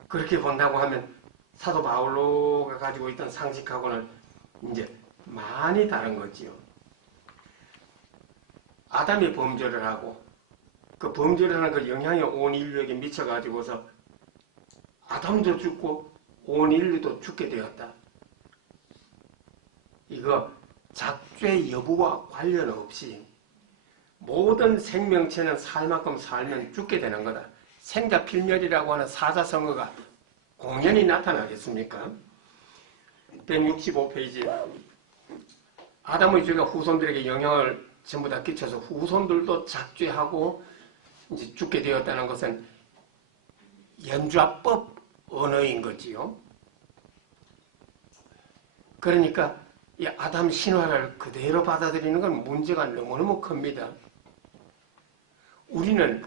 그렇게 본다고 하면 사도 바울로가 가지고 있던 상식하고는 이제 많이 다른 거지요. 아담이 범죄를 하고 그 범죄를 하는 그 영향이 온 인류에게 미쳐가지고서 아담도 죽고 온 인류도 죽게 되었다. 이거 작죄 여부와 관련 없이 모든 생명체는 살 만큼 살면 죽게 되는 거다. 생자필멸이라고 하는 사자성어가 공연히 나타나겠습니까? 165페이지. 아담의 죄가 후손들에게 영향을 전부 다 끼쳐서 후손들도 작죄하고 이제 죽게 되었다는 것은 연좌법 언어인 거지요. 그러니까 이 아담 신화를 그대로 받아들이는 건 문제가 너무너무 큽니다. 우리는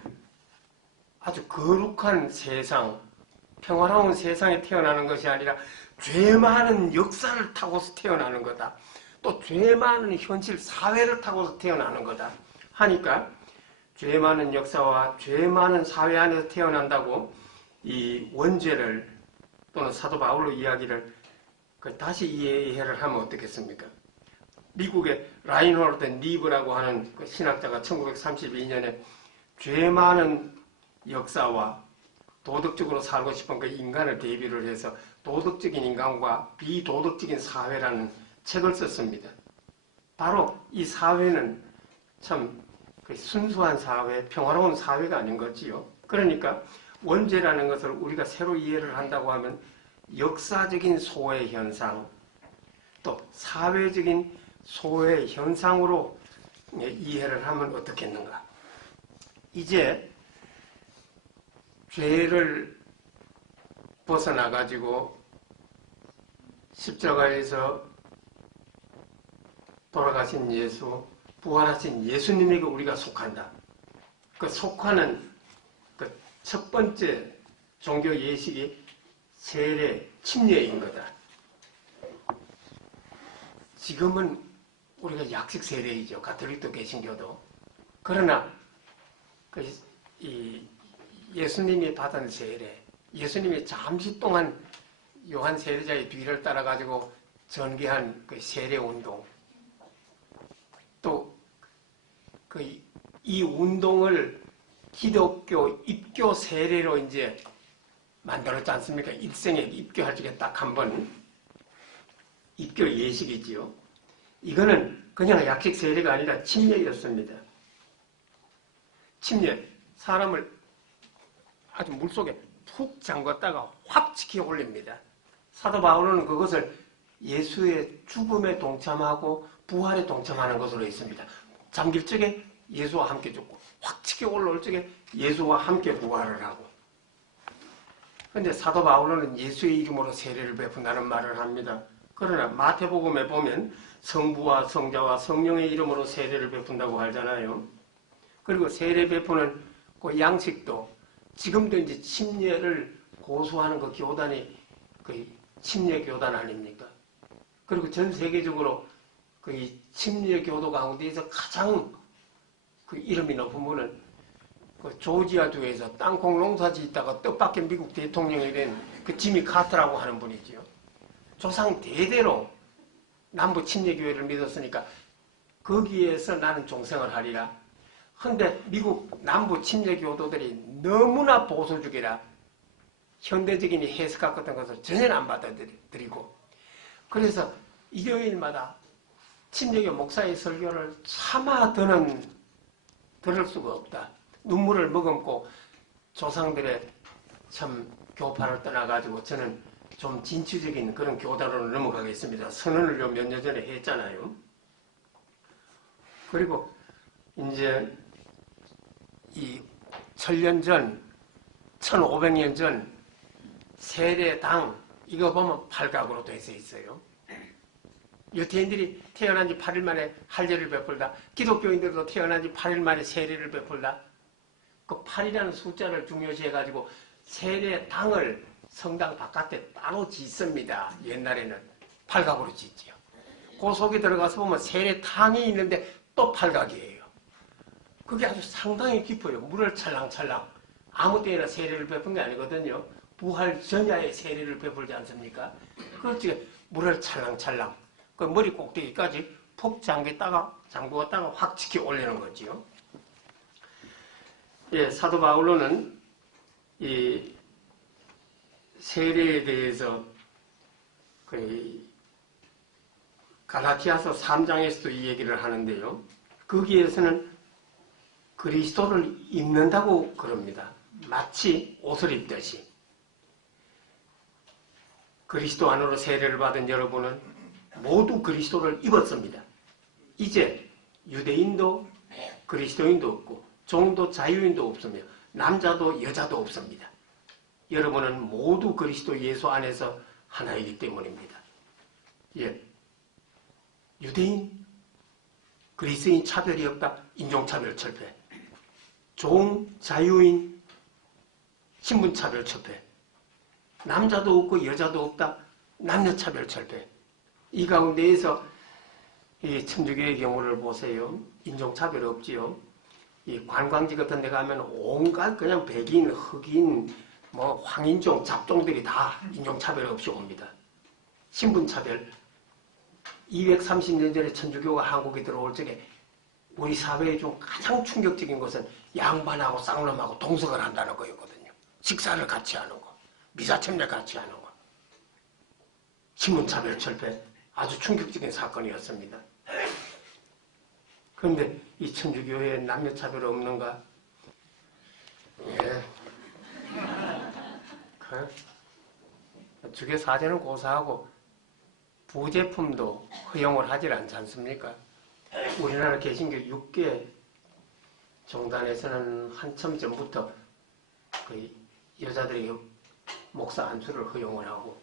아주 거룩한 세상, 평화로운 세상에 태어나는 것이 아니라 죄 많은 역사를 타고서 태어나는 거다. 또 죄 많은 현실 사회를 타고서 태어나는 거다. 하니까 죄 많은 역사와 죄 많은 사회 안에서 태어난다고 이 원죄를 또는 사도 바울로 이야기를 다시 이해를 하면 어떻겠습니까? 미국의 라인홀드 니브라고 하는 그 신학자가 1932년에 죄 많은 역사와 도덕적으로 살고 싶은 그 인간을 대비를 해서 도덕적인 인간과 비도덕적인 사회라는 책을 썼습니다. 바로 이 사회는 참 순수한 사회, 평화로운 사회가 아닌 거지요. 그러니까 원죄라는 것을 우리가 새로 이해를 한다고 하면 역사적인 소외 현상, 또 사회적인 소외 현상으로 이해를 하면 어떻겠는가. 이제 죄를 벗어나가지고 십자가에서 돌아가신 예수, 부활하신 예수님에게 우리가 속한다. 그 속하는 그 첫 번째 종교 예식이 세례, 침례인 거다. 지금은 우리가 약식 세례이죠. 가톨릭도 개신교도. 그러나 이 예수님이 받은 세례, 예수님이 잠시 동안 요한 세례자의 뒤를 따라가지고 전개한 그 세례 운동, 또 이 운동을 기독교 입교 세례로 이제 만들었지 않습니까? 일생에 입교할 적에 딱 한 번 입교 예식이지요. 이거는 그냥 약식 세례가 아니라 침례였습니다. 침례, 사람을 아주 물속에 푹 잠갔다가 확 치켜 올립니다. 사도 바울은 그것을 예수의 죽음에 동참하고 부활에 동참하는 것으로 있습니다. 잠길 적에 예수와 함께 죽고 확 치켜 올라올 적에 예수와 함께 부활을 하고. 그런데 사도 바울은 예수의 이름으로 세례를 베푼다는 말을 합니다. 그러나 마태복음에 보면 성부와 성자와 성령의 이름으로 세례를 베푼다고 하잖아요. 그리고 세례 베푸는 그 양식도 지금도 이제 침례를 고수하는 그 교단이 그 침례 교단 아닙니까? 그리고 전 세계적으로 그 침례 교도 가운데에서 가장 그 이름이 높은 분은 그 조지아주에서 땅콩 농사 짓다가 뜻밖의 미국 대통령이 된 그 지미 카터라고 하는 분이지요. 조상 대대로 남부 침례교회를 믿었으니까 거기에서 나는 종생을 하리라. 근데 미국 남부 침례교도들이 너무나 보수적이라 현대적인 해석학 같은 것을 전혀 안 받아들이고, 그래서 일요일마다 침례교 목사의 설교를 차마 들을 수가 없다. 눈물을 머금고 조상들의 참 교파를 떠나가지고 저는 좀 진취적인 그런 교단으로 넘어가겠습니다. 선언을 몇 년 전에 했잖아요. 그리고 이제 이 1000년 전, 1500년 전 세례당 이거 보면 팔각으로 되어 있어요. 유태인들이 태어난 지 8일 만에 할례를 베풀다. 기독교인들도 태어난 지 8일 만에 세례를 베풀다. 그 8이라는 숫자를 중요시해가지고 세례당을 성당 바깥에 따로 짓습니다. 옛날에는 팔각으로 짓지요. 그 속에 들어가서 보면 세례탕이 있는데 또 팔각이에요. 그게 아주 상당히 깊어요. 물을 찰랑찰랑. 아무 때나 세례를 베푼 게 아니거든요. 부활 전야의 세례를 베풀지 않습니까? 그렇지. 물을 찰랑찰랑 그 머리 꼭대기까지 푹 잠그었다가 확 치켜 올리는 거지요. 예, 사도 바울로는 이 세례에 대해서 갈라티아서 3장에서도 이 얘기를 하는데요. 거기에서는 그리스도를 입는다고 그럽니다. 마치 옷을 입듯이. 그리스도 안으로 세례를 받은 여러분은 모두 그리스도를 입었습니다. 이제 유대인도 그리스도인도 없고 종도 자유인도 없으며 남자도 여자도 없습니다. 여러분은 모두 그리스도 예수 안에서 하나이기 때문입니다. 예. 유대인, 그리스도인 차별이 없다. 인종차별 철폐. 종, 자유인, 신분차별 철폐. 남자도 없고 여자도 없다. 남녀차별 철폐. 이 가운데에서 이 천주교의 경우를 보세요. 인종차별 없지요. 이 관광지 같은 데 가면 온갖 그냥 백인, 흑인, 뭐 황인종, 잡종들이 다 인종차별 없이 옵니다. 신분차별. 230년 전에 천주교가 한국에 들어올 적에 우리 사회에 좀 가장 충격적인 것은 양반하고 쌍놈하고 동석을 한다는 거였거든요. 식사를 같이 하는 거, 미사천례 같이 하는 거. 신분차별 철폐, 아주 충격적인 사건이었습니다. 그런데 이 천주교에 남녀차별 없는가? 예. 주교 사제는 고사하고 부제품도 허용을 하질 않지 않습니까? 우리나라 개신교 6개 종단에서는 한참 전부터 그 여자들이 목사 안수를 허용을 하고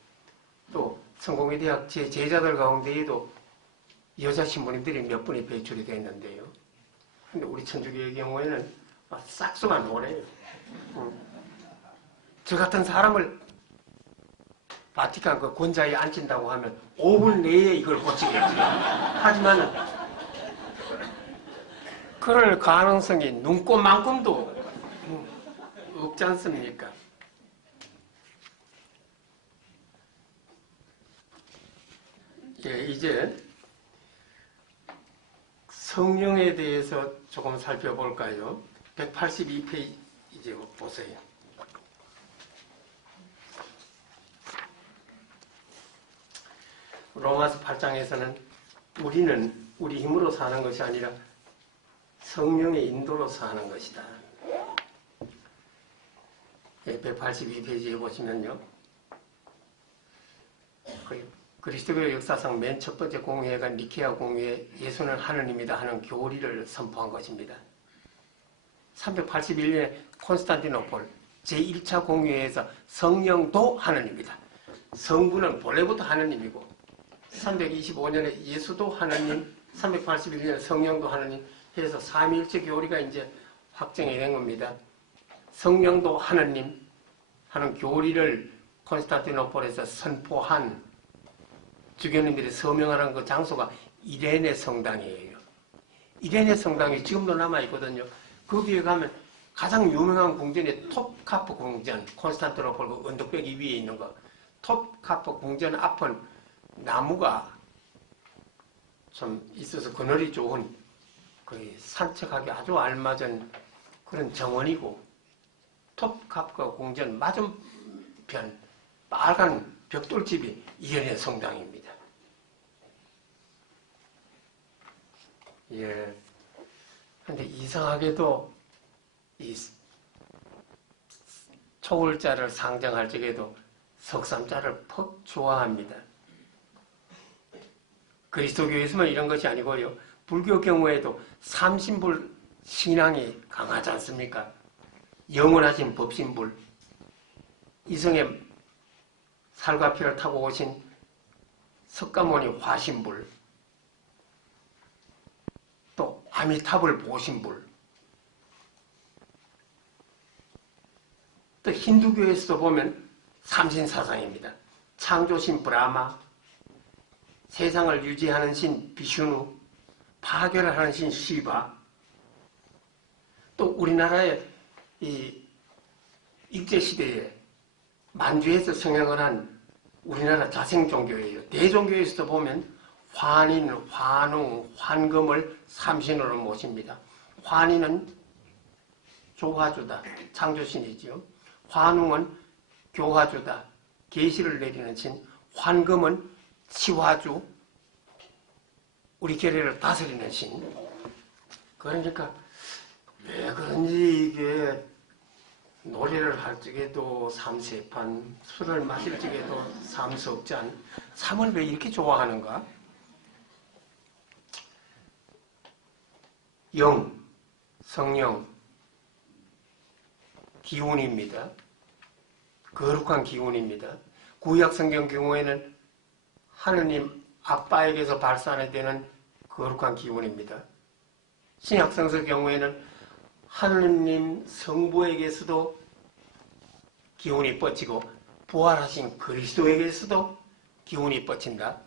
또 성공회대학 제 제자들 가운데에도 여자 신부님들이 몇 분이 배출이 되어 있는데요. 근데 우리 천주교의 경우에는 싹수가 노래요. 저 같은 사람을 바티칸 그 권자에 앉힌다고 하면 5분 내에 이걸 고치겠지. 하지만 그럴 가능성이 눈꼽만큼도 없지 않습니까? 예, 이제 성령에 대해서 조금 살펴볼까요? 182페이지 이제 보세요. 로마서 8장에서는 우리는 우리 힘으로 사는 것이 아니라 성령의 인도로 사는 것이다. 182페이지에 보시면요. 그리스도교 역사상 맨 첫 번째 공회가 니케아 공회에 예수는 하느님이다 하는 교리를 선포한 것입니다. 381년에 콘스탄티노폴 제1차 공회에서 성령도 하느님이다. 성부는 본래부터 하느님이고 325년에 예수도 하느님, 381년에 성령도 하느님 해서 삼위일체 교리가 이제 확정이 된 겁니다. 성령도 하느님 하는 교리를 콘스탄티노폴에서 선포한 주교님들이 서명하는 그 장소가 이레네 성당이에요. 이레네 성당이 지금도 남아있거든요. 거기에 가면 가장 유명한 궁전이 톱카프 궁전, 콘스탄티노폴 그 언덕배기 위에 있는 거. 톱카프 궁전 앞은 나무가 좀 있어서 그늘이 좋은 그 산책하기 아주 알맞은 그런 정원이고 톱카프 궁전 맞은편 빨간 벽돌집이 이연의 성당입니다. 예. 근데 이상하게도 이 초월자를 상정할 적에도 석삼자를 퍽 좋아합니다. 그리스도교에서만 이런 것이 아니고요. 불교 경우에도 삼신불 신앙이 강하지 않습니까? 영원하신 법신불, 이성의 살과 피를 타고 오신 석가모니 화신불, 또 아미타불 보신불, 또 힌두교에서도 보면 삼신사상입니다. 창조신 브라마, 세상을 유지하는 신 비슈누, 파괴를 하는 신 시바, 또 우리나라의 이 일제시대에 만주에서 성행을 한 우리나라 자생 종교예요. 대종교에서도 보면 환인, 환웅, 환금을 삼신으로 모십니다. 환인은 조화주다, 창조신이지요. 환웅은 교화주다, 계시를 내리는 신. 환금은 치화주, 우리 계례를 다스리는 신. 그러니까 왜 그런지 이게 노래를 할 적에도 삼세판, 술을 마실 적에도 삼석잔, 삼을 왜 이렇게 좋아하는가? 영, 성령, 기운입니다. 거룩한 기운입니다. 구약 성경 경우에는 하느님 아빠에게서 발산되는 거룩한 기운입니다. 신약 성서 경우에는 하느님 성부에게서도 기운이 뻗치고 부활하신 그리스도에게서도 기운이 뻗친다.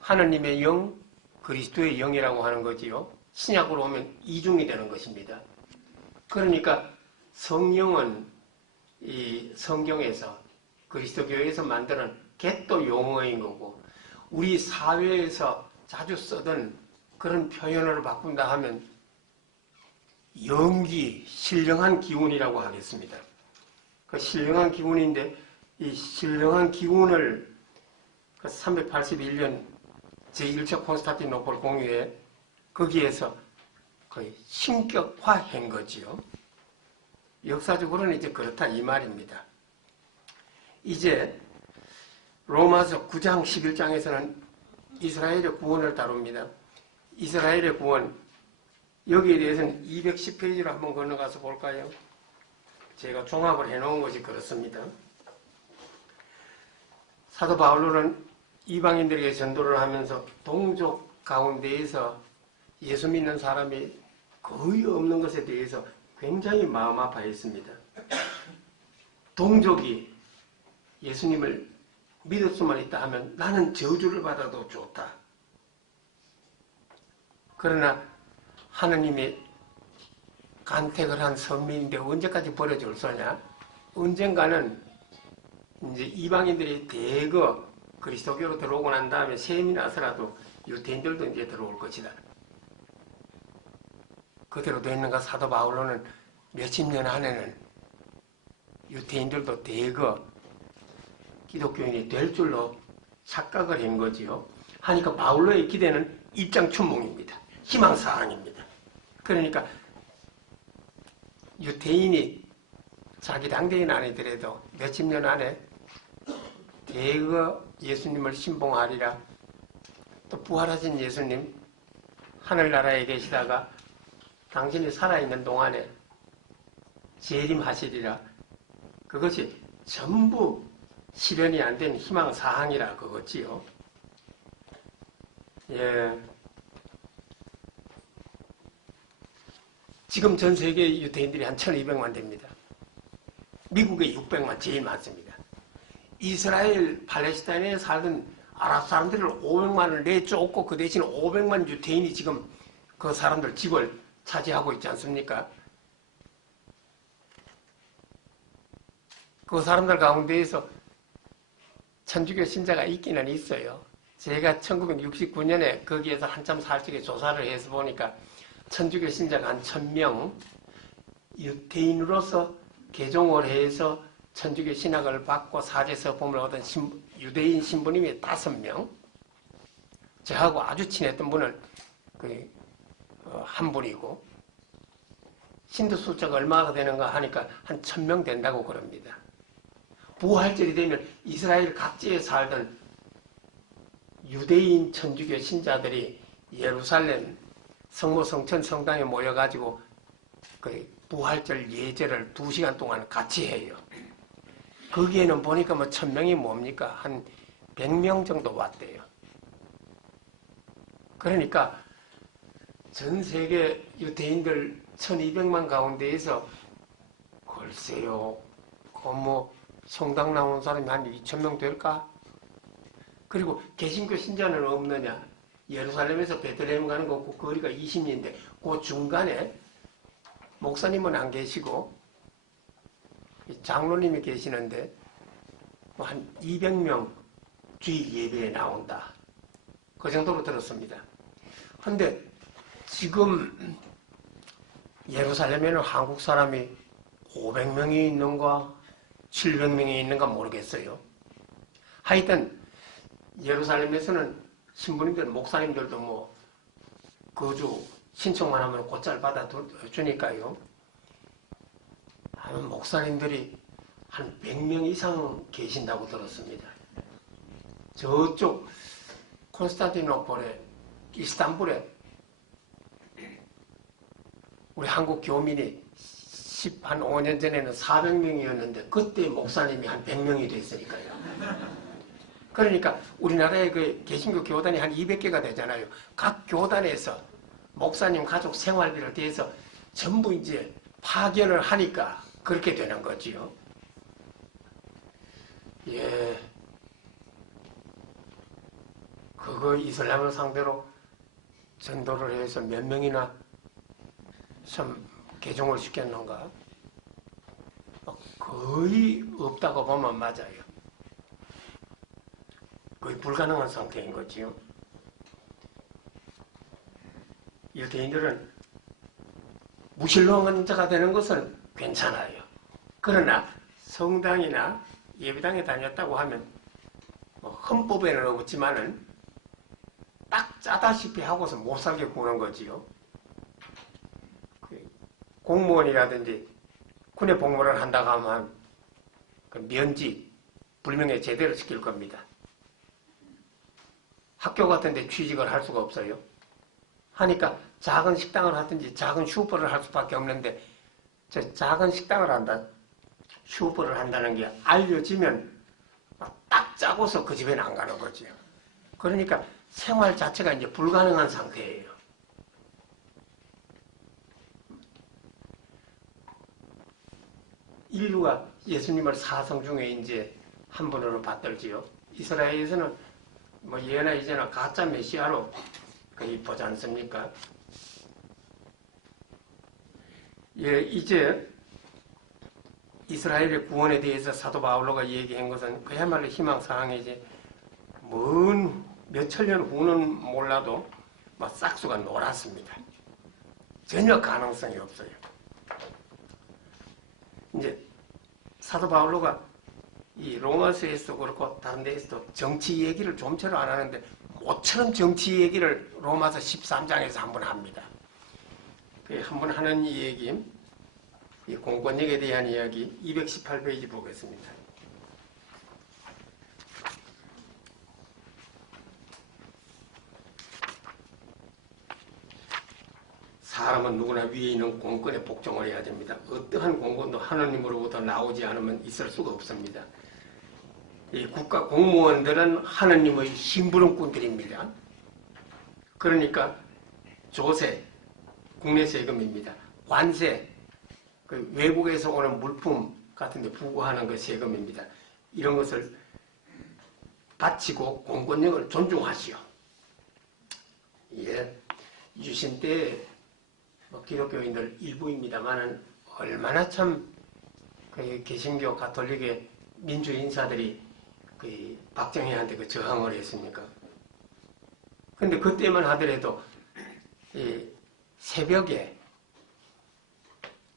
하느님의 영, 그리스도의 영이라고 하는 거지요. 신약으로 오면 이중이 되는 것입니다. 그러니까 성령은 이 성경에서 그리스도교에서 만드는 겟도 용어인 거고, 우리 사회에서 자주 쓰던 그런 표현을 바꾼다 하면 영기, 신령한 기운이라고 하겠습니다. 그 신령한 기운인데, 이 신령한 기운을 381년 제1차 콘스탄티노플 공유에 거기에서 거의 신격화한 거지요. 역사적으로는 이제 그렇다 이 말입니다. 이제 로마서 9장 11장에서는 이스라엘의 구원을 다룹니다. 이스라엘의 구원, 여기에 대해서는 210페이지로 한번 건너가서 볼까요? 제가 종합을 해놓은 것이 그렇습니다. 사도 바울로는 이방인들에게 전도를 하면서 동족 가운데에서 예수 믿는 사람이 거의 없는 것에 대해서 굉장히 마음 아파했습니다. 동족이 예수님을 믿을 수만 있다 하면 나는 저주를 받아도 좋다. 그러나 하느님이 간택을 한 선민인데 언제까지 버려줄 소냐? 언젠가는 이제 이방인들이 대거 그리스도교로 들어오고 난 다음에 셈이 나서라도 유대인들도 이제 들어올 것이다. 그대로 됐는가? 사도 바울로는 몇십 년 안에는 유대인들도 대거 기독교인이 될 줄로 착각을 한 거지요. 하니까 바울로의 기대는 입장춘몽입니다. 희망사항입니다. 그러니까 유대인이 자기 당대인 아니더라도 몇십 년 안에 대거 예수님을 신봉하리라. 또 부활하신 예수님 하늘나라에 계시다가 당신이 살아있는 동안에 재림하시리라. 그것이 전부 실현이 안 된 희망사항이라 그거지요. 예. 지금 전 세계 유대인들이 한 1200만 됩니다. 미국에 600만 제일 많습니다. 이스라엘, 팔레스타인에 살던 아랍 사람들을 500만을 내쫓고 그 대신 500만 유대인이 지금 그 사람들 집을 차지하고 있지 않습니까? 그 사람들 가운데에서 천주교 신자가 있기는 있어요. 제가 1969년에 거기에서 한참 살 적에 조사를 해서 보니까 천주교 신자가 한 1000명, 유대인으로서 개종을 해서 천주교 신학을 받고 사제서범을 얻은 유대인 신부님이 5명, 저하고 아주 친했던 분은 한 분이고, 신도 숫자가 얼마가 되는가 하니까 한 1000명 된다고 그럽니다. 부활절이 되면 이스라엘 각지에 살던 유대인 천주교 신자들이 예루살렘 성모 성천 성당에 모여가지고 그 부활절 예절을 2시간 동안 같이 해요. 거기에는 보니까 뭐 1000명이 뭡니까? 한 100명 정도 왔대요. 그러니까 전 세계 유대인들 1200만 가운데에서 글쎄요, 뭐 성당 나온 사람이 한 2000명 될까? 그리고 개신교 신자는 없느냐? 예루살렘에서 베들레헴 가는 거 없고 거리가 20리인데 그 중간에 목사님은 안 계시고 장로님이 계시는데 한 200명 주일 예배에 나온다. 그 정도로 들었습니다. 근데 지금 예루살렘에는 한국 사람이 500명이 있는가 700명이 있는가 모르겠어요. 하여튼 예루살렘에서는 신부님들, 목사님들도 뭐 거주 신청만 하면 곧잘 받아주니까요. 하면 목사님들이 한 100명 이상 계신다고 들었습니다. 저쪽 콘스탄티노폴에, 이스탄불에 우리 한국 교민이 한 5년 전에는 400명이었는데 그때 목사님이 한 100명이 됐으니까요. 그러니까 우리나라의 그 개신교 교단이 한 200개가 되잖아요. 각 교단에서 목사님 가족 생활비를 대해서 전부 이제 파견을 하니까 그렇게 되는 거지요. 예. 그거 이슬람을 상대로 전도를 해서 몇 명이나 참 개종을 시켰는가? 거의 없다고 보면 맞아요. 거의 불가능한 상태인 거지요. 유대인들은 무신론자가 되는 것은 괜찮아요. 그러나 성당이나 예배당에 다녔다고 하면 헌법에는 없지만은 딱 짜다시피 하고서 못 살게 구는 거지요. 공무원이라든지 군에 복무를 한다고 하면 그 면직, 불명예 제대로 시킬 겁니다. 학교 같은 데 취직을 할 수가 없어요. 하니까 작은 식당을 하든지 작은 슈퍼를 할 수밖에 없는데 저 작은 식당을 한다, 슈퍼를 한다는 게 알려지면 딱 짜고서 그 집에는 안 가는 거죠. 그러니까 생활 자체가 이제 불가능한 상태예요. 인류가 예수님을 사성 중에 이제 한 분으로 받들지요. 이스라엘에서는 뭐 예나 이제나 가짜 메시아로 거의 보지 않습니까? 예, 이제 이스라엘의 구원에 대해서 사도 바울로가 얘기한 것은 그야말로 희망사항이지 먼 몇천 년 후는 몰라도 막 싹수가 놀았습니다. 전혀 가능성이 없어요. 이제 사도 바울로가 이 로마서에서도 그렇고 다른 데에서도 정치 얘기를 좀처럼 안 하는데 모처럼 정치 얘기를 로마서 13장에서 한번 합니다. 한번 하는 얘기, 이 공권력에 대한 이야기 218페이지 보겠습니다. 사람은 누구나 위에 있는 공권에 복종을 해야 됩니다. 어떠한 공권도 하느님으로부터 나오지 않으면 있을 수가 없습니다. 이 국가 공무원들은 하느님의 심부름꾼들입니다. 그러니까 조세, 국내 세금입니다. 관세, 그 외국에서 오는 물품 같은 데 부과하는 그 세금입니다. 이런 것을 바치고 공권력을 존중하시오. 예, 유신 때 기독교인들 일부입니다만은 얼마나 참 그 개신교 가톨릭의 민주 인사들이 그 박정희한테 그 저항을 했습니까? 근데 그때만 하더라도 이 새벽에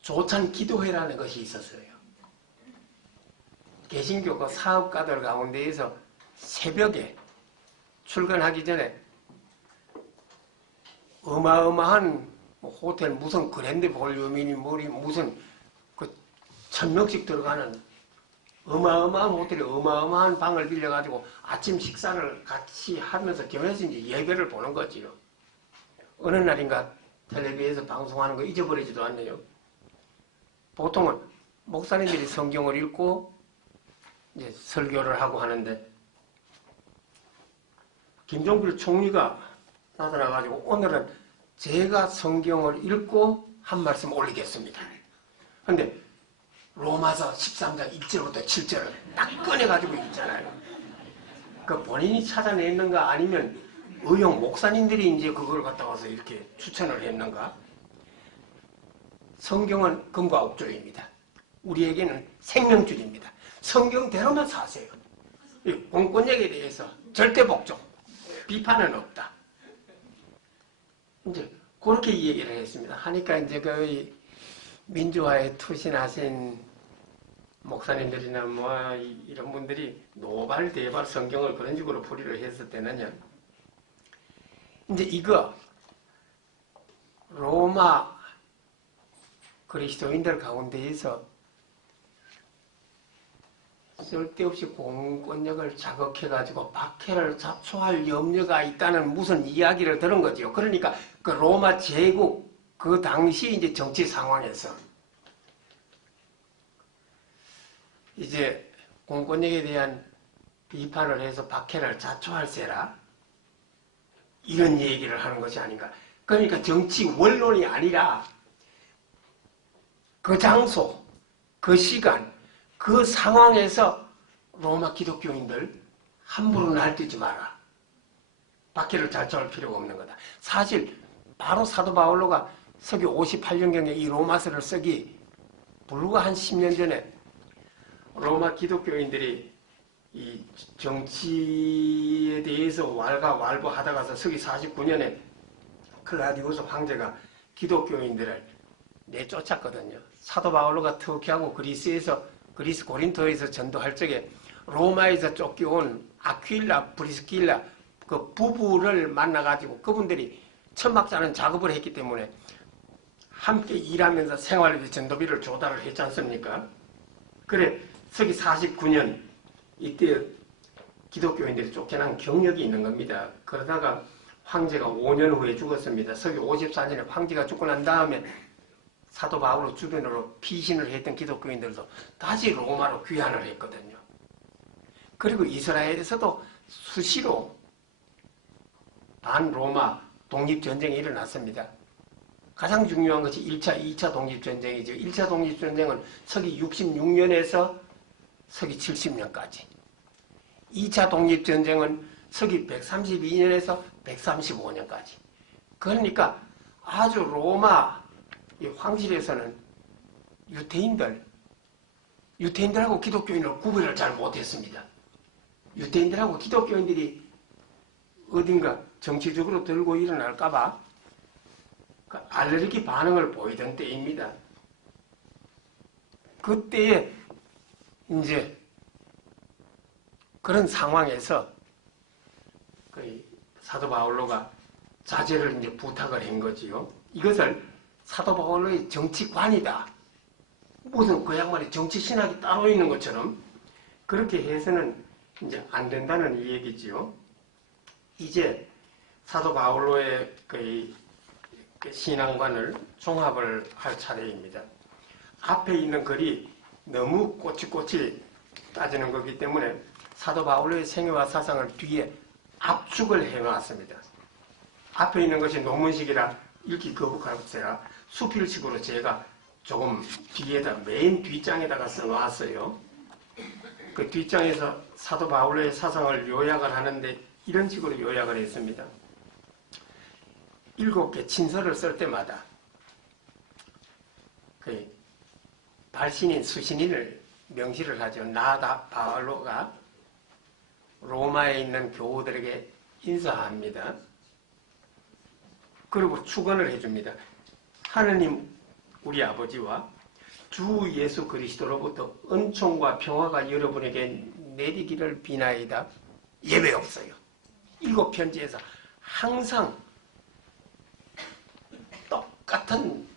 조찬 기도회라는 것이 있었어요. 개신교 그 사업가들 가운데에서 새벽에 출근하기 전에 어마어마한 호텔 무슨 그랜드 볼륨이니 무슨 그 1000명씩 들어가는 어마어마한 호텔에 어마어마한 방을 빌려가지고 아침 식사를 같이 하면서 겸해서 이제 예배를 보는 거지요. 어느 날인가 텔레비에서 방송하는 거 잊어버리지도 않네요. 보통은 목사님들이 성경을 읽고 이제 설교를 하고 하는데 김종필 총리가 나타나가지고 오늘은 제가 성경을 읽고 한 말씀 올리겠습니다. 근데 로마서 13장 1절부터 7절을 딱 꺼내가지고 있잖아요. 그 본인이 찾아냈는가 아니면 의용 목사님들이 이제 그걸 갖다 와서 이렇게 추천을 했는가? 성경은 금과 옥조입니다. 우리에게는 생명줄입니다. 성경대로만 사세요. 이 공권력에 대해서 절대 복종, 비판은 없다. 이제 그렇게 얘기를 했습니다. 하니까 이제 그 민주화에 투신하신 목사님들이나 뭐 이런 분들이 노발대발 성경을 그런 식으로 풀이를 했을 때는요. 이제 이거 로마 그리스도인들 가운데에서 쓸데없이 공권력을 자극해가지고 박해를 자초할 염려가 있다는 무슨 이야기를 들은 거죠. 그러니까 그 로마 제국 그 당시 이제 정치 상황에서 이제 공권력에 대한 비판을 해서 박해를 자초할세라 이런 얘기를 하는 것이 아닌가. 그러니까 정치 원론이 아니라 그 장소, 그 시간, 그 상황에서 로마 기독교인들 함부로 날뛰지 마라. 박해를 자초할 필요가 없는 거다. 사실 바로 사도 바울로가 서기 58년경에 이 로마서를 쓰기 불과 한 10년 전에 로마 기독교인들이 이 정치에 대해서 왈가왈부하다가서 서기 49년에 클라디우스 황제가 기독교인들을 내쫓았거든요. 사도 바울로가 터키하고 그리스 고린토에서 전도할 적에 로마에서 쫓겨온 아퀴라, 브리스킬라 그 부부를 만나가지고 그분들이 천막자는 작업을 했기 때문에 함께 일하면서 생활비, 전도비를 조달을 했지 않습니까? 그래 서기 49년 이때 기독교인들이 쫓겨난 경력이 있는 겁니다. 그러다가 황제가 5년 후에 죽었습니다. 서기 54년에 황제가 죽고 난 다음에 사도 바울로 주변으로 피신을 했던 기독교인들도 다시 로마로 귀환을 했거든요. 그리고 이스라엘에서도 수시로 반로마 독립전쟁이 일어났습니다. 가장 중요한 것이 1차, 2차 독립전쟁이죠. 1차 독립전쟁은 서기 66년에서 서기 70년까지. 2차 독립전쟁은 서기 132년에서 135년까지. 그러니까 아주 로마 이 황실에서는 유태인들하고 기독교인을 구별을 잘 못했습니다. 유태인들하고 기독교인들이 어딘가 정치적으로 들고 일어날까봐 그 알레르기 반응을 보이던 때입니다. 그때에 이제 그런 상황에서 그 사도 바울로가 자제를 이제 부탁을 한 거지요. 이것을 사도 바울로의 정치관이다. 무슨 그 양반이 정치 신학이 따로 있는 것처럼 그렇게 해서는 이제 안 된다는 이 얘기지요. 이제 사도 바울로의 그 신앙관을 종합을 할 차례입니다. 앞에 있는 글이 너무 꼬치꼬치 따지는 거기 때문에 사도 바울로의 생애와 사상을 뒤에 압축을 해놨습니다. 앞에 있는 것이 논문식이라 읽기 거북하세요. 수필식으로 제가 조금 뒤에다 맨 뒷장에다가 써놨어요. 그 뒷장에서 사도 바울로의 사상을 요약을 하는데 이런 식으로 요약을 했습니다. 7개 친서를 쓸 때마다 그 발신인, 수신인을 명시를 하죠. 나 바울로가 로마에 있는 교우들에게 인사합니다. 그리고 축원을 해줍니다. 하느님 우리 아버지와 주 예수 그리스도로부터 은총과 평화가 여러분에게 내리기를 비나이다. 예외 없어요. 7편지에서 항상 똑같은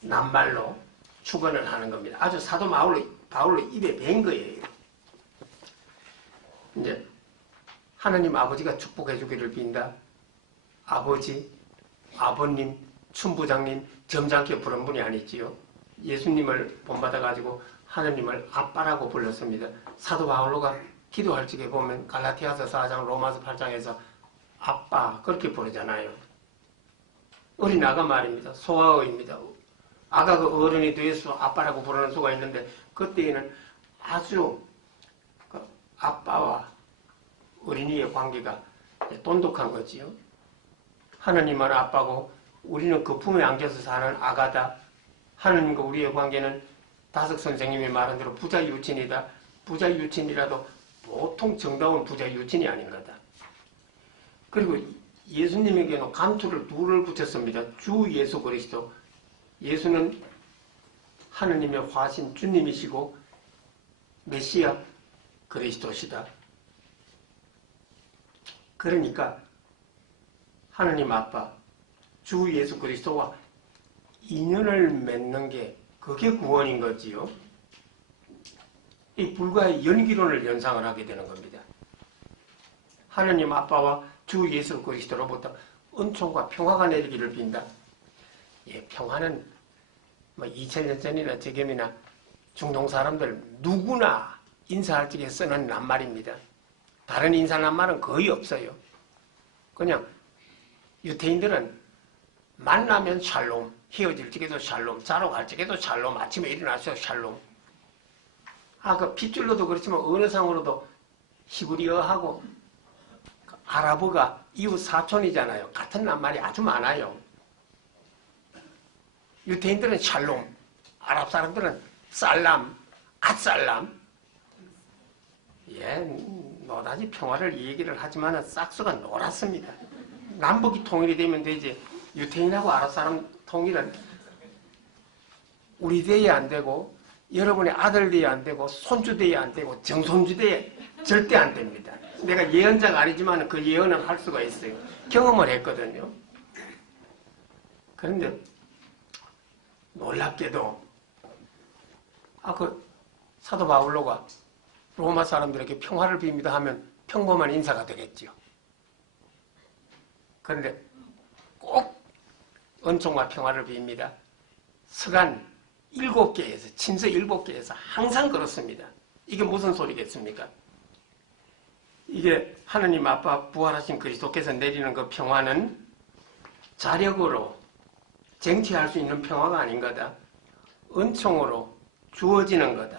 낱말로 축원을 하는 겁니다. 아주 사도 바울로 입에 밴 거예요. 이제 하나님 아버지가 축복해 주기를 빈다. 아버지, 아버님, 춘부장님 점잖게 부른 분이 아니지요. 예수님을 본받아가지고 하나님을 아빠라고 불렀습니다. 사도 바울로가 기도할 적에 보면 갈라티아서 4장, 로마서 8장에서 아빠 그렇게 부르잖아요. 어린 아가 말입니다. 소아어입니다. 아가가 어른이 돼서 아빠라고 부르는 수가 있는데 그때에는 아주 아빠와 어린이의 관계가 돈독한 거지요. 하느님은 아빠고 우리는 그 품에 안겨서 사는 아가다. 하느님과 우리의 관계는 다석 선생님이 말한 대로 부자 유친이다. 부자 유친이라도 보통 정다운 부자 유진이 아닌 거다. 그리고 예수님에게는 간투를 둘을 붙였습니다. 주 예수 그리스도. 예수는 하느님의 화신 주님이시고 메시아 그리스도시다. 그러니까 하느님 아빠 주 예수 그리스도와 인연을 맺는 게 그게 구원인 거지요. 이 불가의 연기론을 연상을 하게 되는 겁니다. 하느님 아빠와 주 예수 그리스도로부터 은총과 평화가 내리기를 빈다. 예, 평화는 2000년 전이나 지금이나 중동 사람들 누구나 인사할 적에 쓰는 낱말입니다. 다른 인사 낱말은 거의 없어요. 그냥 유태인들은 만나면 샬롬, 헤어질 적에도 샬롬, 자러 갈 적에도 샬롬, 아침에 일어나서 샬롬. 그 핏줄로도 그렇지만 언어상으로도 히브리어하고 아랍어가 이웃 사촌이잖아요. 같은 낱말이 아주 많아요. 유태인들은 샬롬, 아랍 사람들은 살람, 앗살람. 예, 노다지 평화를 얘기를 하지만 싹수가 놀았습니다. 남북이 통일이 되면 되지. 유태인하고 아랍 사람 통일은 우리 대에 안 되고 여러분의 아들 대에 안 되고 손주 대에 안 되고 정손주 대에 절대 안 됩니다. 내가 예언자가 아니지만 그 예언은 할 수가 있어요. 경험을 했거든요. 그런데 놀랍게도 그 사도 바울로가 로마 사람들에게 평화를 빕니다 하면 평범한 인사가 되겠지요. 그런데 꼭 은총과 평화를 빕니다. 서간 7개에서 친서 7개에서 항상 그렇습니다. 이게 무슨 소리겠습니까? 이게 하느님 아빠 부활하신 그리스도께서 내리는 그 평화는 자력으로 쟁취할 수 있는 평화가 아닌 거다. 은총으로 주어지는 거다.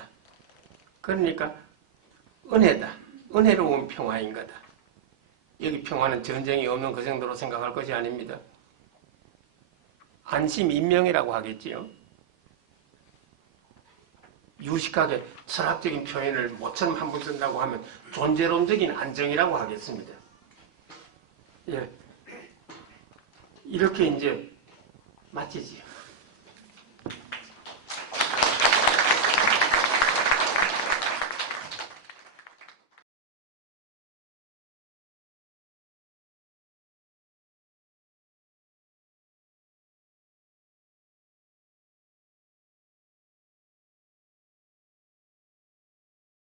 그러니까 은혜다. 은혜로운 평화인 거다. 여기 평화는 전쟁이 없는 그 정도로 생각할 것이 아닙니다. 안심 인명이라고 하겠지요. 유식하게 철학적인 표현을 모처럼 한 번 쓴다고 하면 존재론적인 안정이라고 하겠습니다. 예. 이렇게 이제 마치지요.